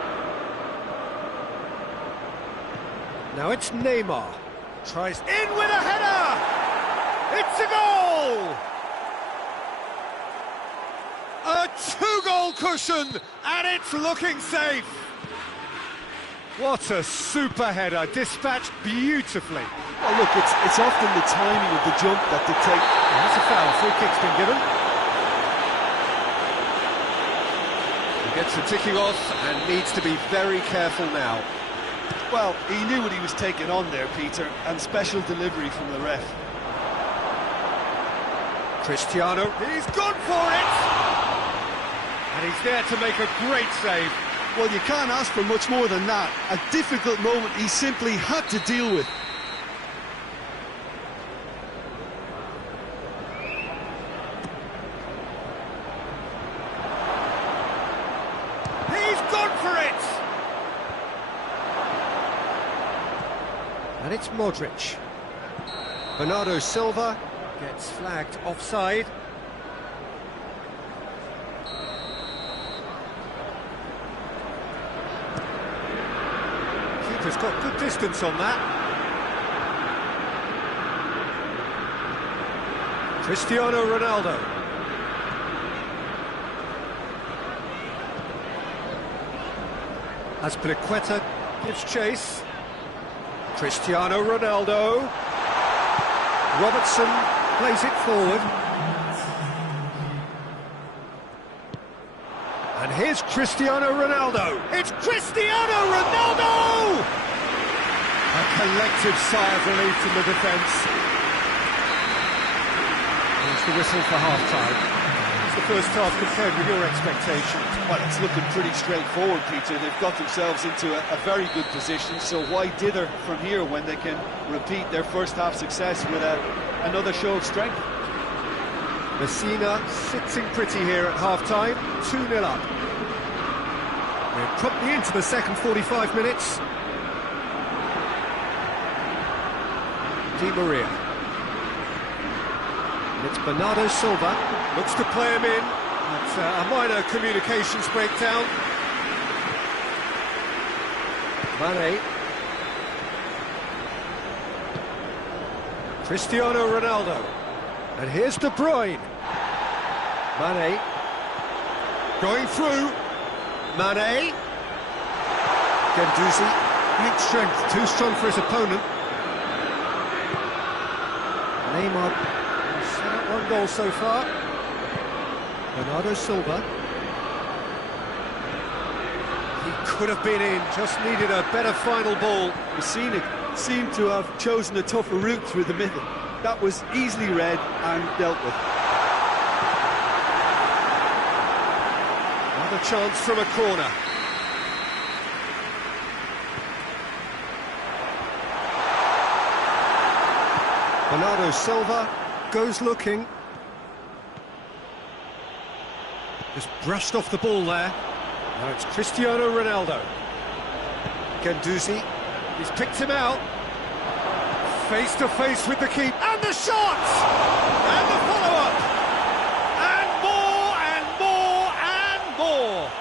Now it's Neymar. Tries in with a header! It's a goal! A two-goal cushion, and it's looking safe. What a super header, dispatched beautifully. Well, look, it's often the timing of the jump that dictates. That's a foul, free kick's been given. He gets the ticking off and needs to be very careful now. Well, he knew what he was taking on there, Peter, and special delivery from the ref. Cristiano, he's gone for it! And he's there to make a great save. Well, you can't ask for much more than that. A difficult moment he simply had to deal with. He's gone for it! And it's Modric. Bernardo Silva gets flagged offside. Keeper's got good distance on that. Cristiano Ronaldo. Azpilicueta gives chase. Cristiano Ronaldo. Robertson plays it forward. And here's Cristiano Ronaldo. It's Cristiano Ronaldo! A collective sigh of relief from the defence. Here's the whistle for half-time. How's the first half compared with your expectations? Well, it's looking pretty straightforward, Peter. They've got themselves into a very good position, so why dither from here when they can repeat their first half success with another show of strength? Messina sitting pretty here at half-time, 2-0 up. We're promptly into the second 45 minutes. Di Maria. And it's Bernardo Silva. Looks to play him in. It's a minor communications breakdown. Mane. Cristiano Ronaldo. And here's De Bruyne. Mane. Going through. Mane. Gendouzi. Great strength. Too strong for his opponent. Neymar. He's set up one goal so far. Bernardo Silva. He could have been in, just needed a better final ball. Messina seemed to have chosen a tougher route through the middle. That was easily read and dealt with. Another chance from a corner. Bernardo Silva goes looking. Just brushed off the ball there. Now it's Cristiano Ronaldo. Gendouzi, he's picked him out. Face to face with the keeper. And the shot! And the follow-up! And more, and more, and more!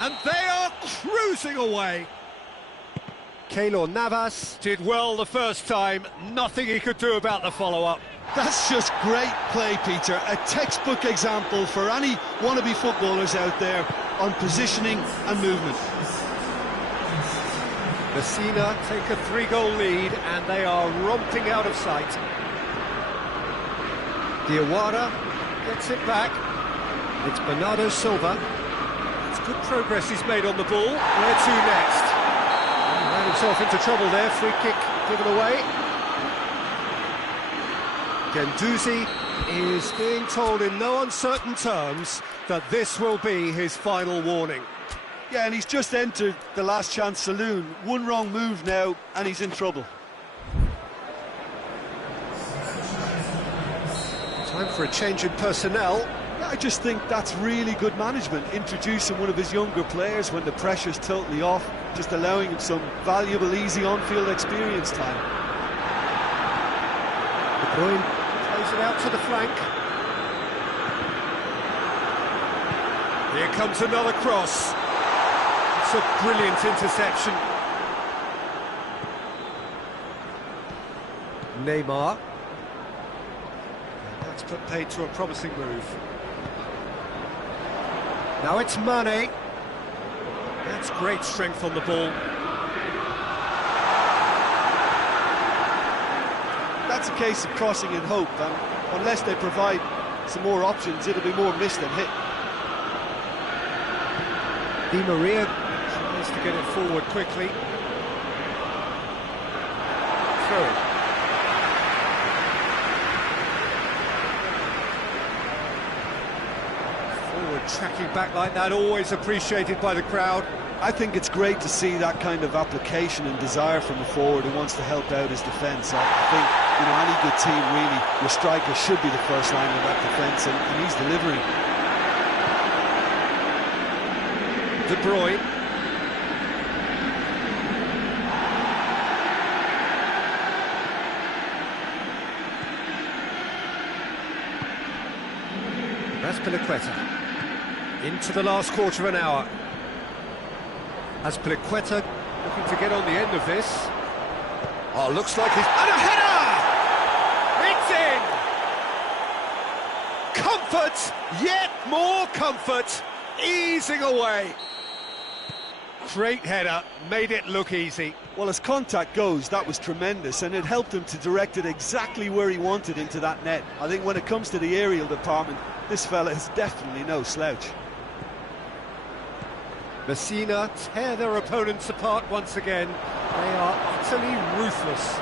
And they are cruising away. Keylor Navas did well the first time. Nothing he could do about the follow-up. That's just great play, Peter. A textbook example for any wannabe footballers out there on positioning and movement. Messina take a 3-goal lead and they are romping out of sight. Diawara gets it back. It's Bernardo Silva. It's good progress he's made on the ball. Where to next? He ran himself into trouble there. Free kick given away. Gendouzi is being told in no uncertain terms that this will be his final warning. Yeah, and he's just entered the last chance saloon. One wrong move now, and he's in trouble. Time for a change in personnel. Yeah, I just think that's really good management, introducing one of his younger players when the pressure's totally off, just allowing him some valuable, easy on-field experience time. De Bruyne plays it out to the flank. Here comes another cross. It's a brilliant interception. Neymar. And that's put paid to a promising move. Now it's Mane. That's great strength on the ball. That's a case of crossing in hope, and unless they provide some more options, it'll be more missed than hit. Di Maria tries to get it forward quickly. Throw it. Forward tracking back like that, always appreciated by the crowd. I think it's great to see that kind of application and desire from a forward who wants to help out his defence. I think, you know, any good team, really, your striker should be the first line of that defence, and he's delivering. De Bruyne. Azpilicueta. Into the last quarter of an hour. Azpilicueta looking to get on the end of this. Oh, looks like he's... And a header! It's in! Comfort! Yet more comfort! Easing away. Great header, made it look easy. Well, as contact goes, that was tremendous, and it helped him to direct it exactly where he wanted into that net. I think when it comes to the aerial department, this fella is definitely no slouch. Messina tear their opponents apart once again. They are utterly ruthless.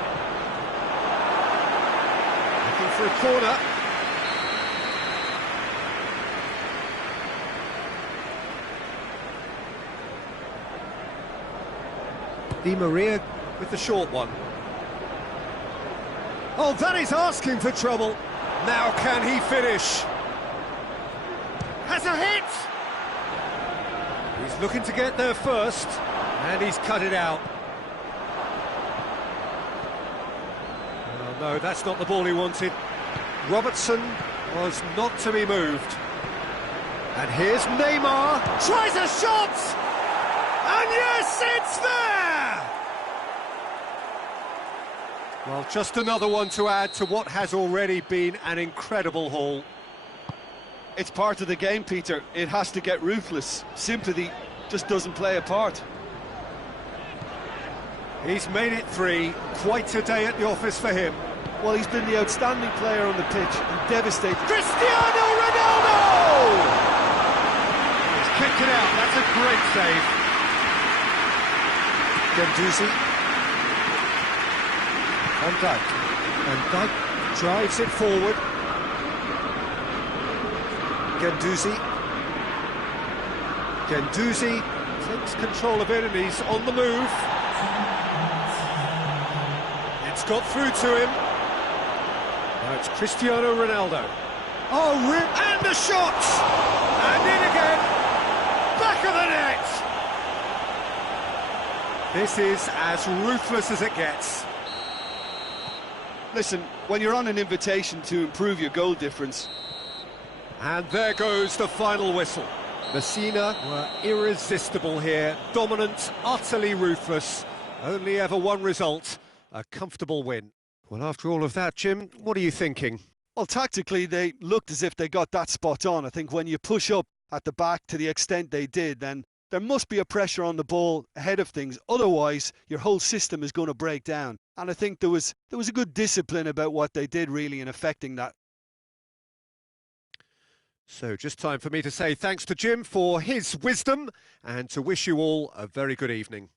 Looking for a corner. Di Maria with the short one. Oh, that is asking for trouble. Now can he finish? Has a hit! He's looking to get there first, and he's cut it out. Oh, no, that's not the ball he wanted. Robertson was not to be moved. And here's Neymar, tries a shot! And yes, it's there! Well, just another one to add to what has already been an incredible haul. It's part of the game, Peter. It has to get ruthless. Sympathy just doesn't play a part. He's made it 3. Quite a day at the office for him. Well, he's been the outstanding player on the pitch and devastating. Cristiano Ronaldo! He's kicked it out. That's a great save. Guendouzi. Van Dijk. And Dijk drives it forward. Guendouzi. Guendouzi takes control of it and he's on the move. It's got through to him. Now it's Cristiano Ronaldo. Oh, and the shot! And in again. Back of the net. This is as ruthless as it gets. Listen, when you're on an invitation to improve your goal difference... And there goes the final whistle. Messina were irresistible here, dominant, utterly ruthless. Only ever one result, a comfortable win. Well, after all of that, Jim, what are you thinking? Well, tactically, they looked as if they got that spot on. I think when you push up at the back to the extent they did, then there must be a pressure on the ball ahead of things. Otherwise, your whole system is going to break down. And I think there was a good discipline about what they did, really, in affecting that. So just time for me to say thanks to Jim for his wisdom and to wish you all a very good evening.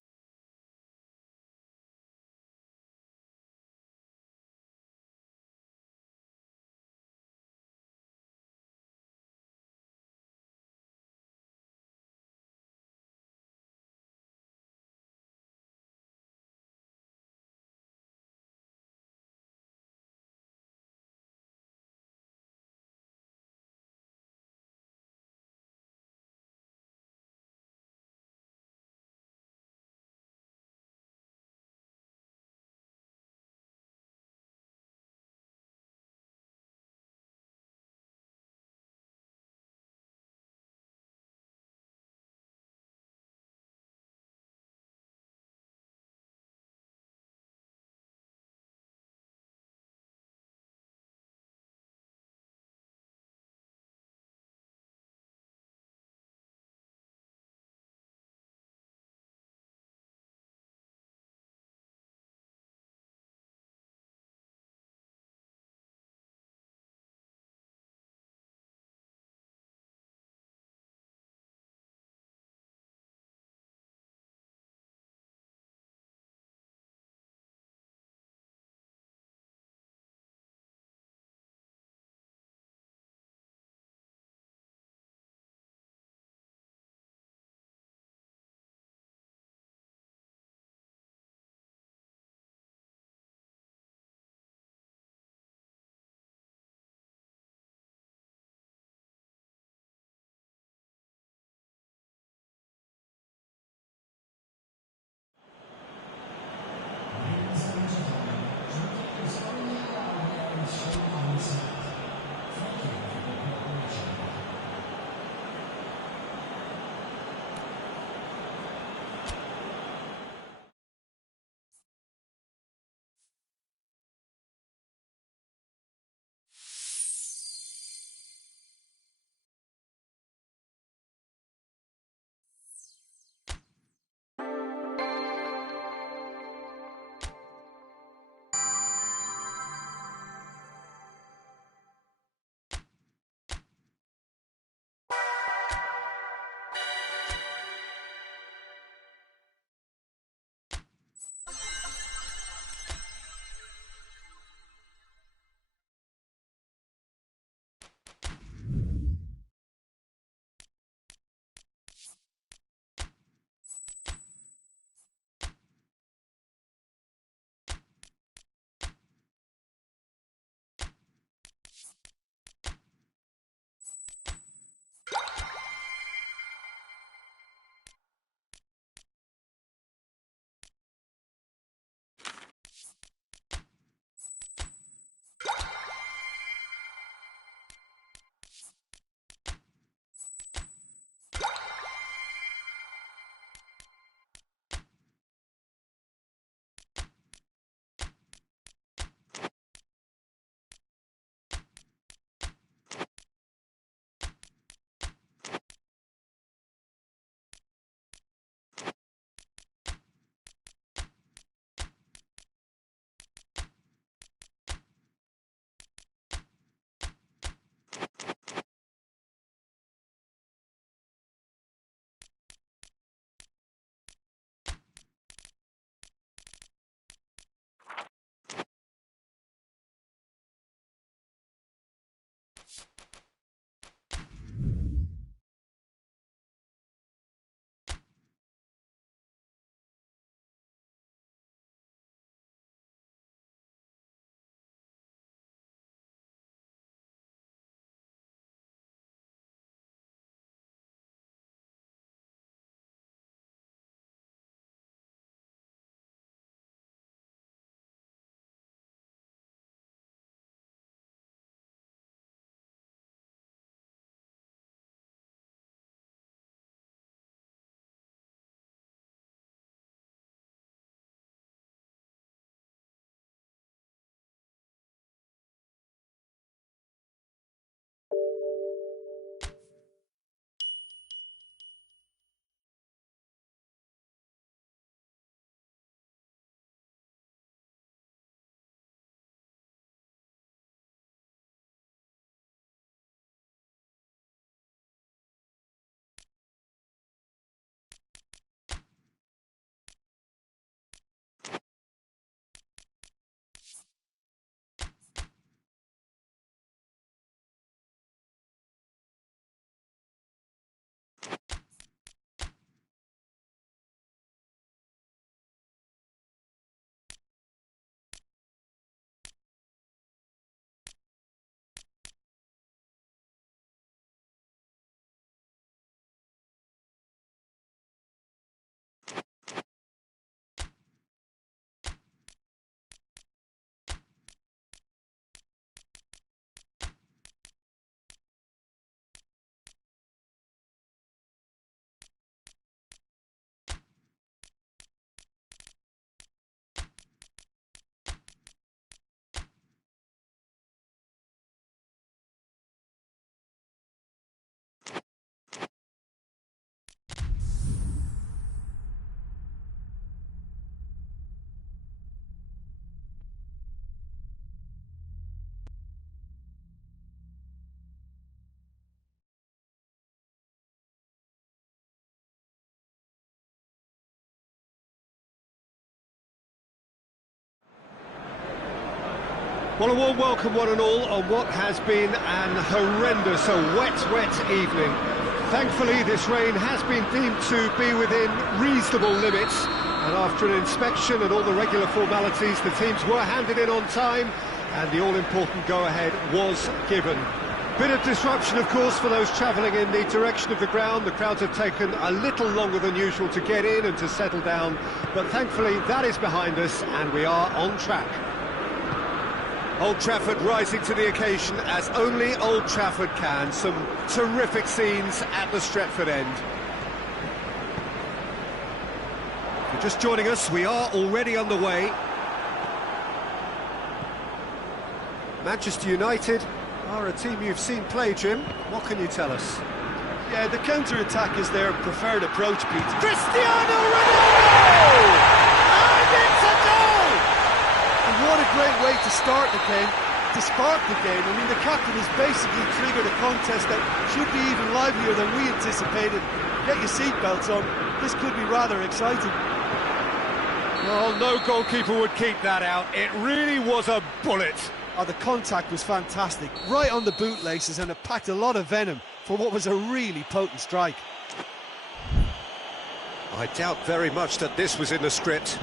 Well, a warm welcome, one and all, on what has been an horrendous, wet evening. Thankfully, this rain has been deemed to be within reasonable limits, and after an inspection and all the regular formalities, the teams were handed in on time, and the all-important go-ahead was given. Bit of disruption, of course, for those travelling in the direction of the ground. The crowds have taken a little longer than usual to get in and to settle down, but thankfully that is behind us, and we are on track. Old Trafford rising to the occasion as only Old Trafford can. Some terrific scenes at the Stretford end. If you're just joining us, we are already underway. Manchester United are a team you've seen play, Jim. What can you tell us? Yeah, the counter-attack is their preferred approach, Pete. Cristiano Ronaldo! And it's a goal! And what a great way to start the game, to spark the game. I mean, the captain has basically triggered a contest that should be even livelier than we anticipated. Get your seatbelts on. This could be rather exciting. Well, no goalkeeper would keep that out. It really was a bullet. Oh, the contact was fantastic, right on the bootlaces, and it packed a lot of venom for what was a really potent strike. I doubt very much that this was in the script.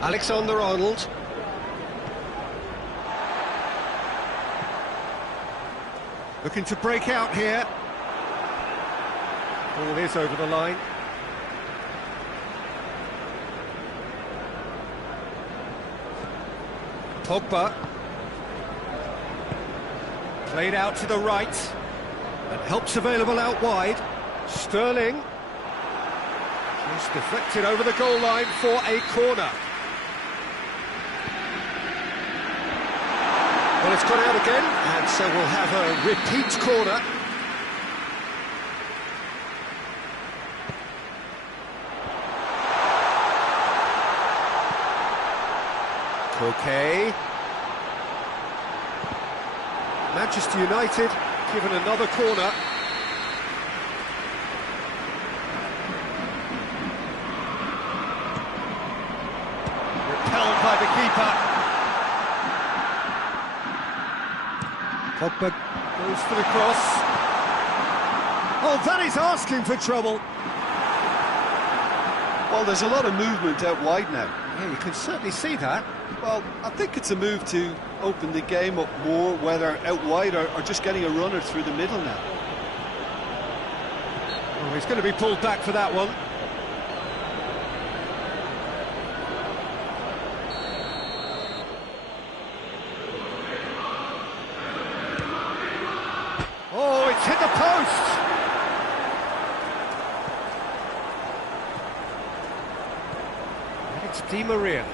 Alexander-Arnold. Looking to break out here. Ball is over the line. Pogba. Played out to the right. And help's available out wide. Sterling. Just deflected over the goal line for a corner. Well, it's gone out again, and so we'll have a repeat corner. Koke. Manchester United given another corner. Repelled by the keeper. Pogba goes for the cross. Oh, that is asking for trouble. Well, there's a lot of movement out wide now. Yeah, you can certainly see that. Well, I think it's a move to open the game up more, whether out wide or just getting a runner through the middle now. Oh, he's going to be pulled back for that one. Oh, it's hit the post! And it's Di Maria.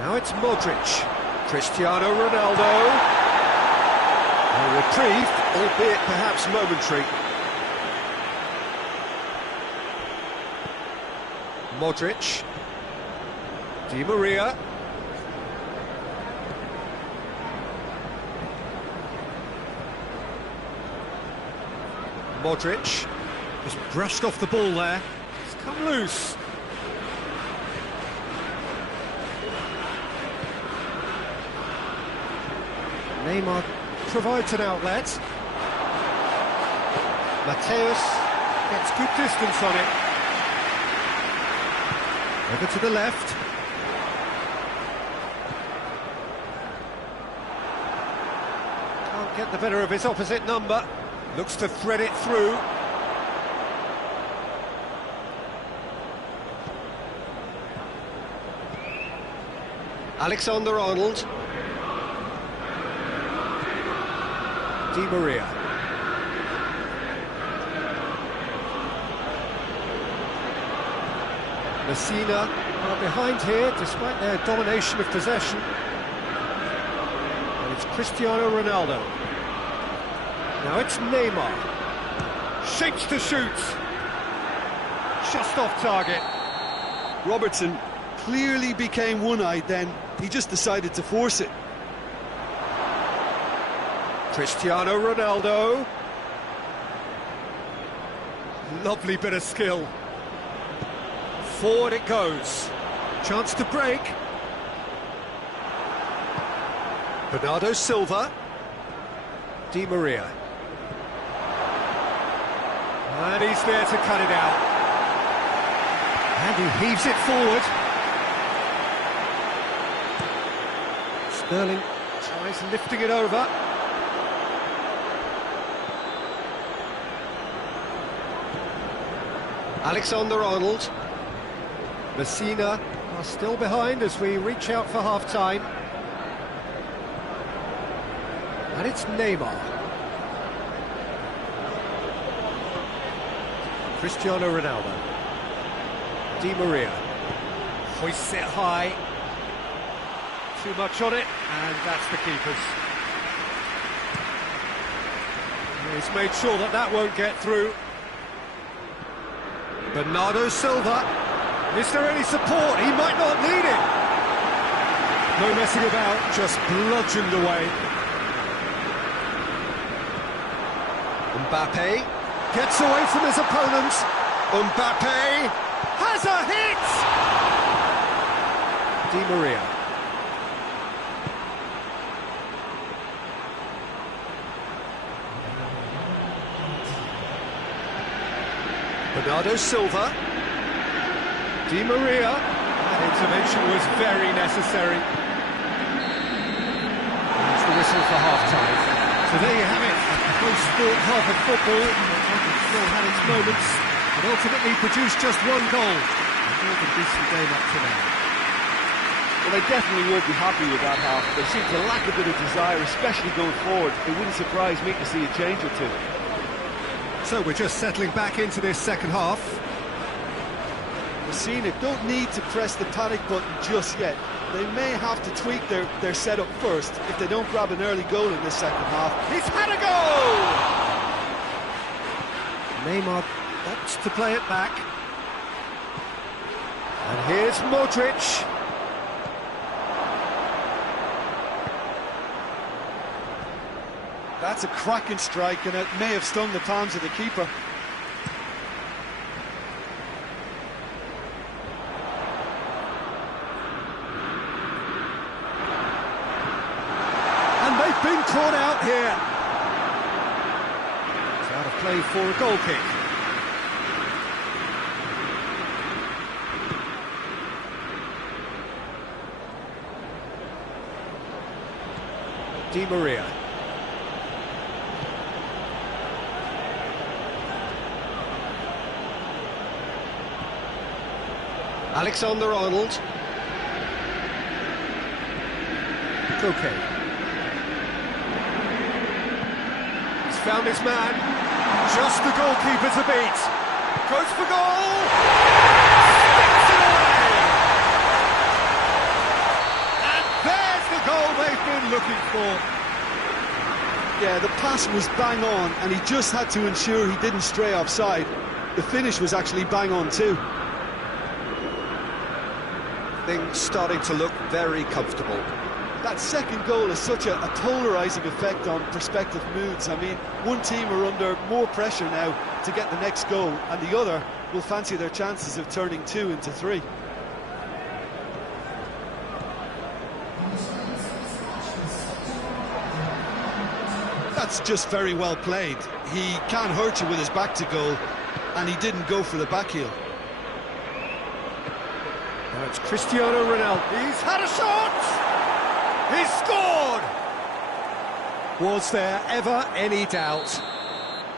Now it's Modric. Cristiano Ronaldo. A reprieve, albeit perhaps momentary. Modric. Di Maria. Modric just brushed off the ball there. It's come loose. Neymar provides an outlet. Mateus gets good distance on it. Over to the left. Can't get the better of his opposite number. Looks to thread it through. Alexander-Arnold. Di Maria. Messina are behind here despite their domination of possession. And it's Cristiano Ronaldo. Now it's Neymar. Shapes to shoot. Just off target. Robertson clearly became one-eyed then. He just decided to force it. Cristiano Ronaldo. Lovely bit of skill. Forward it goes. Chance to break. Bernardo Silva. Di Maria. And he's there to cut it out. And he heaves it forward. Sterling tries lifting it over. Alexander-Arnold. Messina are still behind as we reach out for half-time. And it's Neymar. Cristiano Ronaldo. Di Maria. Hoists it high. Too much on it, and that's the keeper's. He's made sure that that won't get through. Bernardo Silva. Is there any support? He might not need it. No messing about, just bludgeoned away. Mbappe gets away from his opponent. Mbappe has a hit! Di Maria. Bernardo Silva. Di Maria. That intervention was very necessary. That's the whistle for half-time. So there you have it, a close-fought half of football. It still had its moments, but ultimately produced just one goal. A more than decent game up to now. Well, they definitely would be happy with that half. They seem to lack a bit of desire, especially going forward. It wouldn't surprise me to see a change or two. So we're just settling back into this second half. Messina don't need to press the panic button just yet. They may have to tweak their setup first if they don't grab an early goal in this second half. He's had a goal! Neymar opts to play it back. And here's Modric. That's a cracking strike, and it may have stung the palms of the keeper. And they've been caught out here. It's out of play for a goal kick. Di Maria. Alexander-Arnold. Koke. He's found his man. Just the goalkeeper to beat. Goes for goal. Sticks it away. And there's the goal they've been looking for. Yeah, the pass was bang on, and he just had to ensure he didn't stray offside. The finish was actually bang on too. Things starting to look very comfortable. That second goal has such a polarising effect on prospective moods. I mean, one team are under more pressure now to get the next goal, and the other will fancy their chances of turning 2 into 3. That's just very well played. He can't hurt you with his back to goal, and he didn't go for the back heel. Now it's Cristiano Ronaldo. He's had a shot! He's scored! Was there ever any doubt?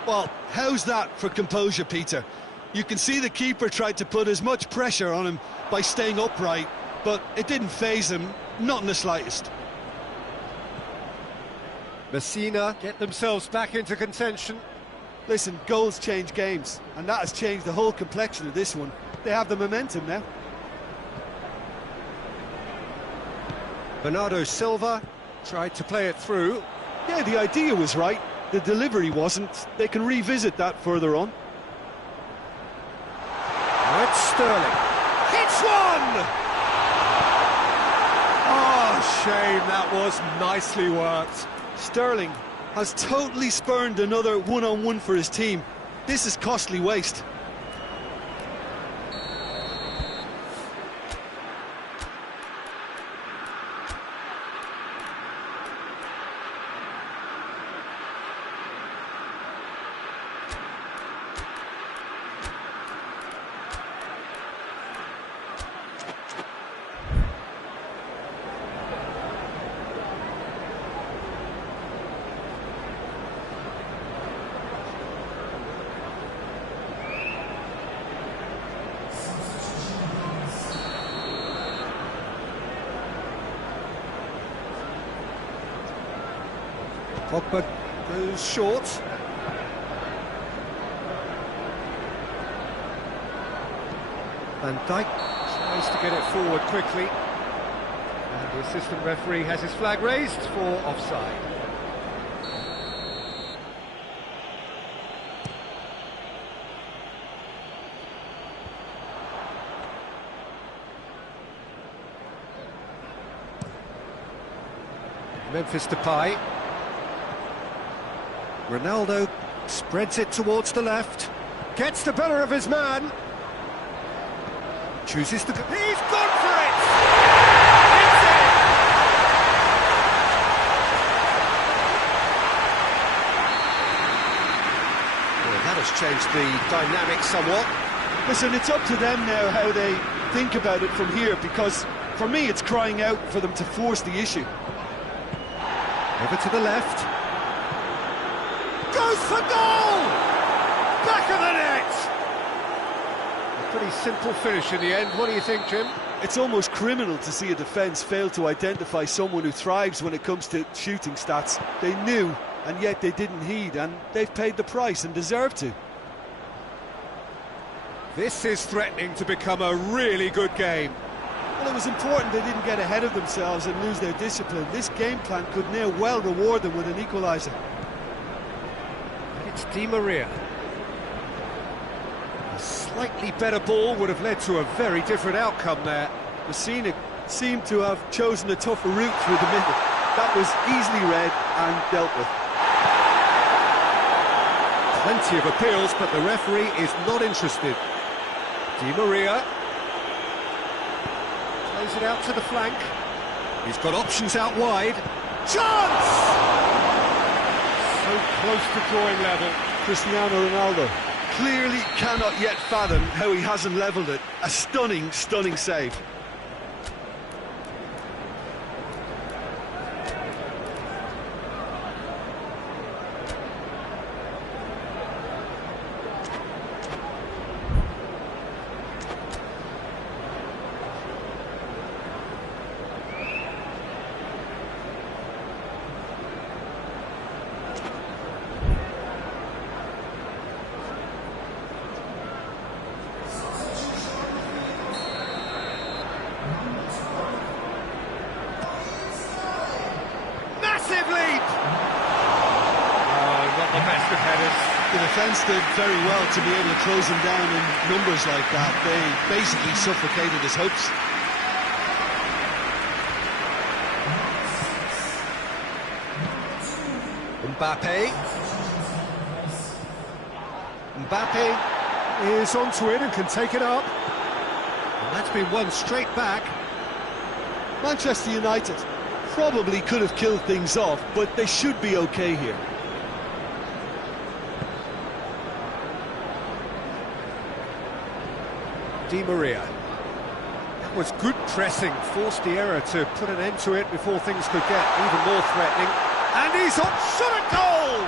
Well, how's that for composure, Peter? You can see the keeper tried to put as much pressure on him by staying upright, but it didn't faze him, not in the slightest. Messina get themselves back into contention. Listen, goals change games, and that has changed the whole complexion of this one. They have the momentum now. Bernardo Silva tried to play it through. Yeah, the idea was right. The delivery wasn't. They can revisit that further on. Now it's Sterling. Hits one! Oh, shame, that was nicely worked. Sterling has totally spurned another one-on-one for his team. This is costly waste. Pogba goes short. Van Dijk tries to get it forward quickly. And the assistant referee has his flag raised for offside. Memphis Depay. Ronaldo spreads it towards the left, gets the better of his man, chooses to go. He's gone for it! It's in! Well, that has changed the dynamic somewhat. Listen, it's up to them now how they think about it from here, because for me it's crying out for them to force the issue. Over to the left. Goes for goal! Back of the net! A pretty simple finish in the end. What do you think, Jim? It's almost criminal to see a defence fail to identify someone who thrives when it comes to shooting stats. They knew, and yet they didn't heed, and they've paid the price and deserve to. This is threatening to become a really good game. Well, it was important they didn't get ahead of themselves and lose their discipline. This game plan could now well reward them with an equaliser. It's Di Maria. A slightly better ball would have led to a very different outcome there. Messina seemed to have chosen a tougher route through the middle. That was easily read and dealt with. Plenty of appeals, but the referee is not interested. Di Maria plays it out to the flank. He's got options out wide. Chance! close to drawing level. Cristiano Ronaldo clearly cannot yet fathom how he hasn't levelled it. A stunning, stunning save. Massive lead! Oh, not the best of headers. The defence did very well to be able to close him down in numbers like that. They basically suffocated his hopes. Mbappe is onto it and can take it up. And that's been won straight back. Manchester United probably could have killed things off, but they should be okay here. Di Maria. That was good pressing, forced the error to put an end to it before things could get even more threatening. And he's on shot at goal!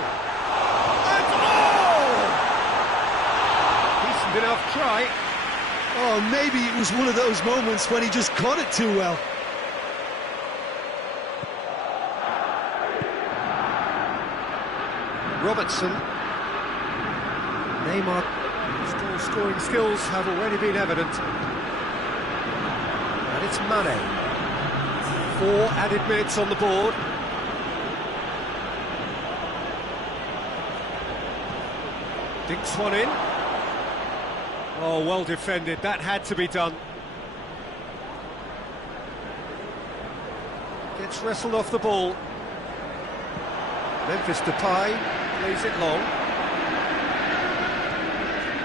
And decent enough try. Oh, maybe it was one of those moments when he just caught it too well. Robertson. Neymar. Scoring skills have already been evident. And it's Mane. 4 added minutes on the board. Dinks one in. Oh, well defended. That had to be done. Gets wrestled off the ball. Memphis Depay plays it long.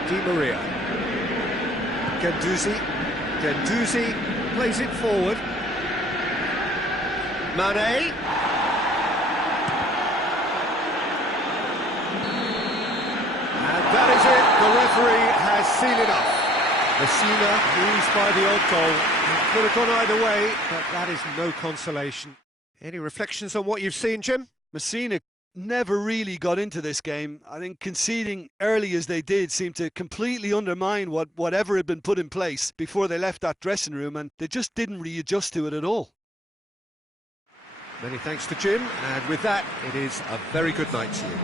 Di Maria. Gendouzi plays it forward. Mane. And that is it. The referee has seen enough. Messina eased by the odd goal. It could have gone either way, but that is no consolation. Any reflections on what you've seen, Jim? Messina never really got into this game. I think conceding early as they did seemed to completely undermine whatever had been put in place before they left that dressing room, and they just didn't readjust to it at all. Many thanks to Jim, and with that, it is a very good night to you.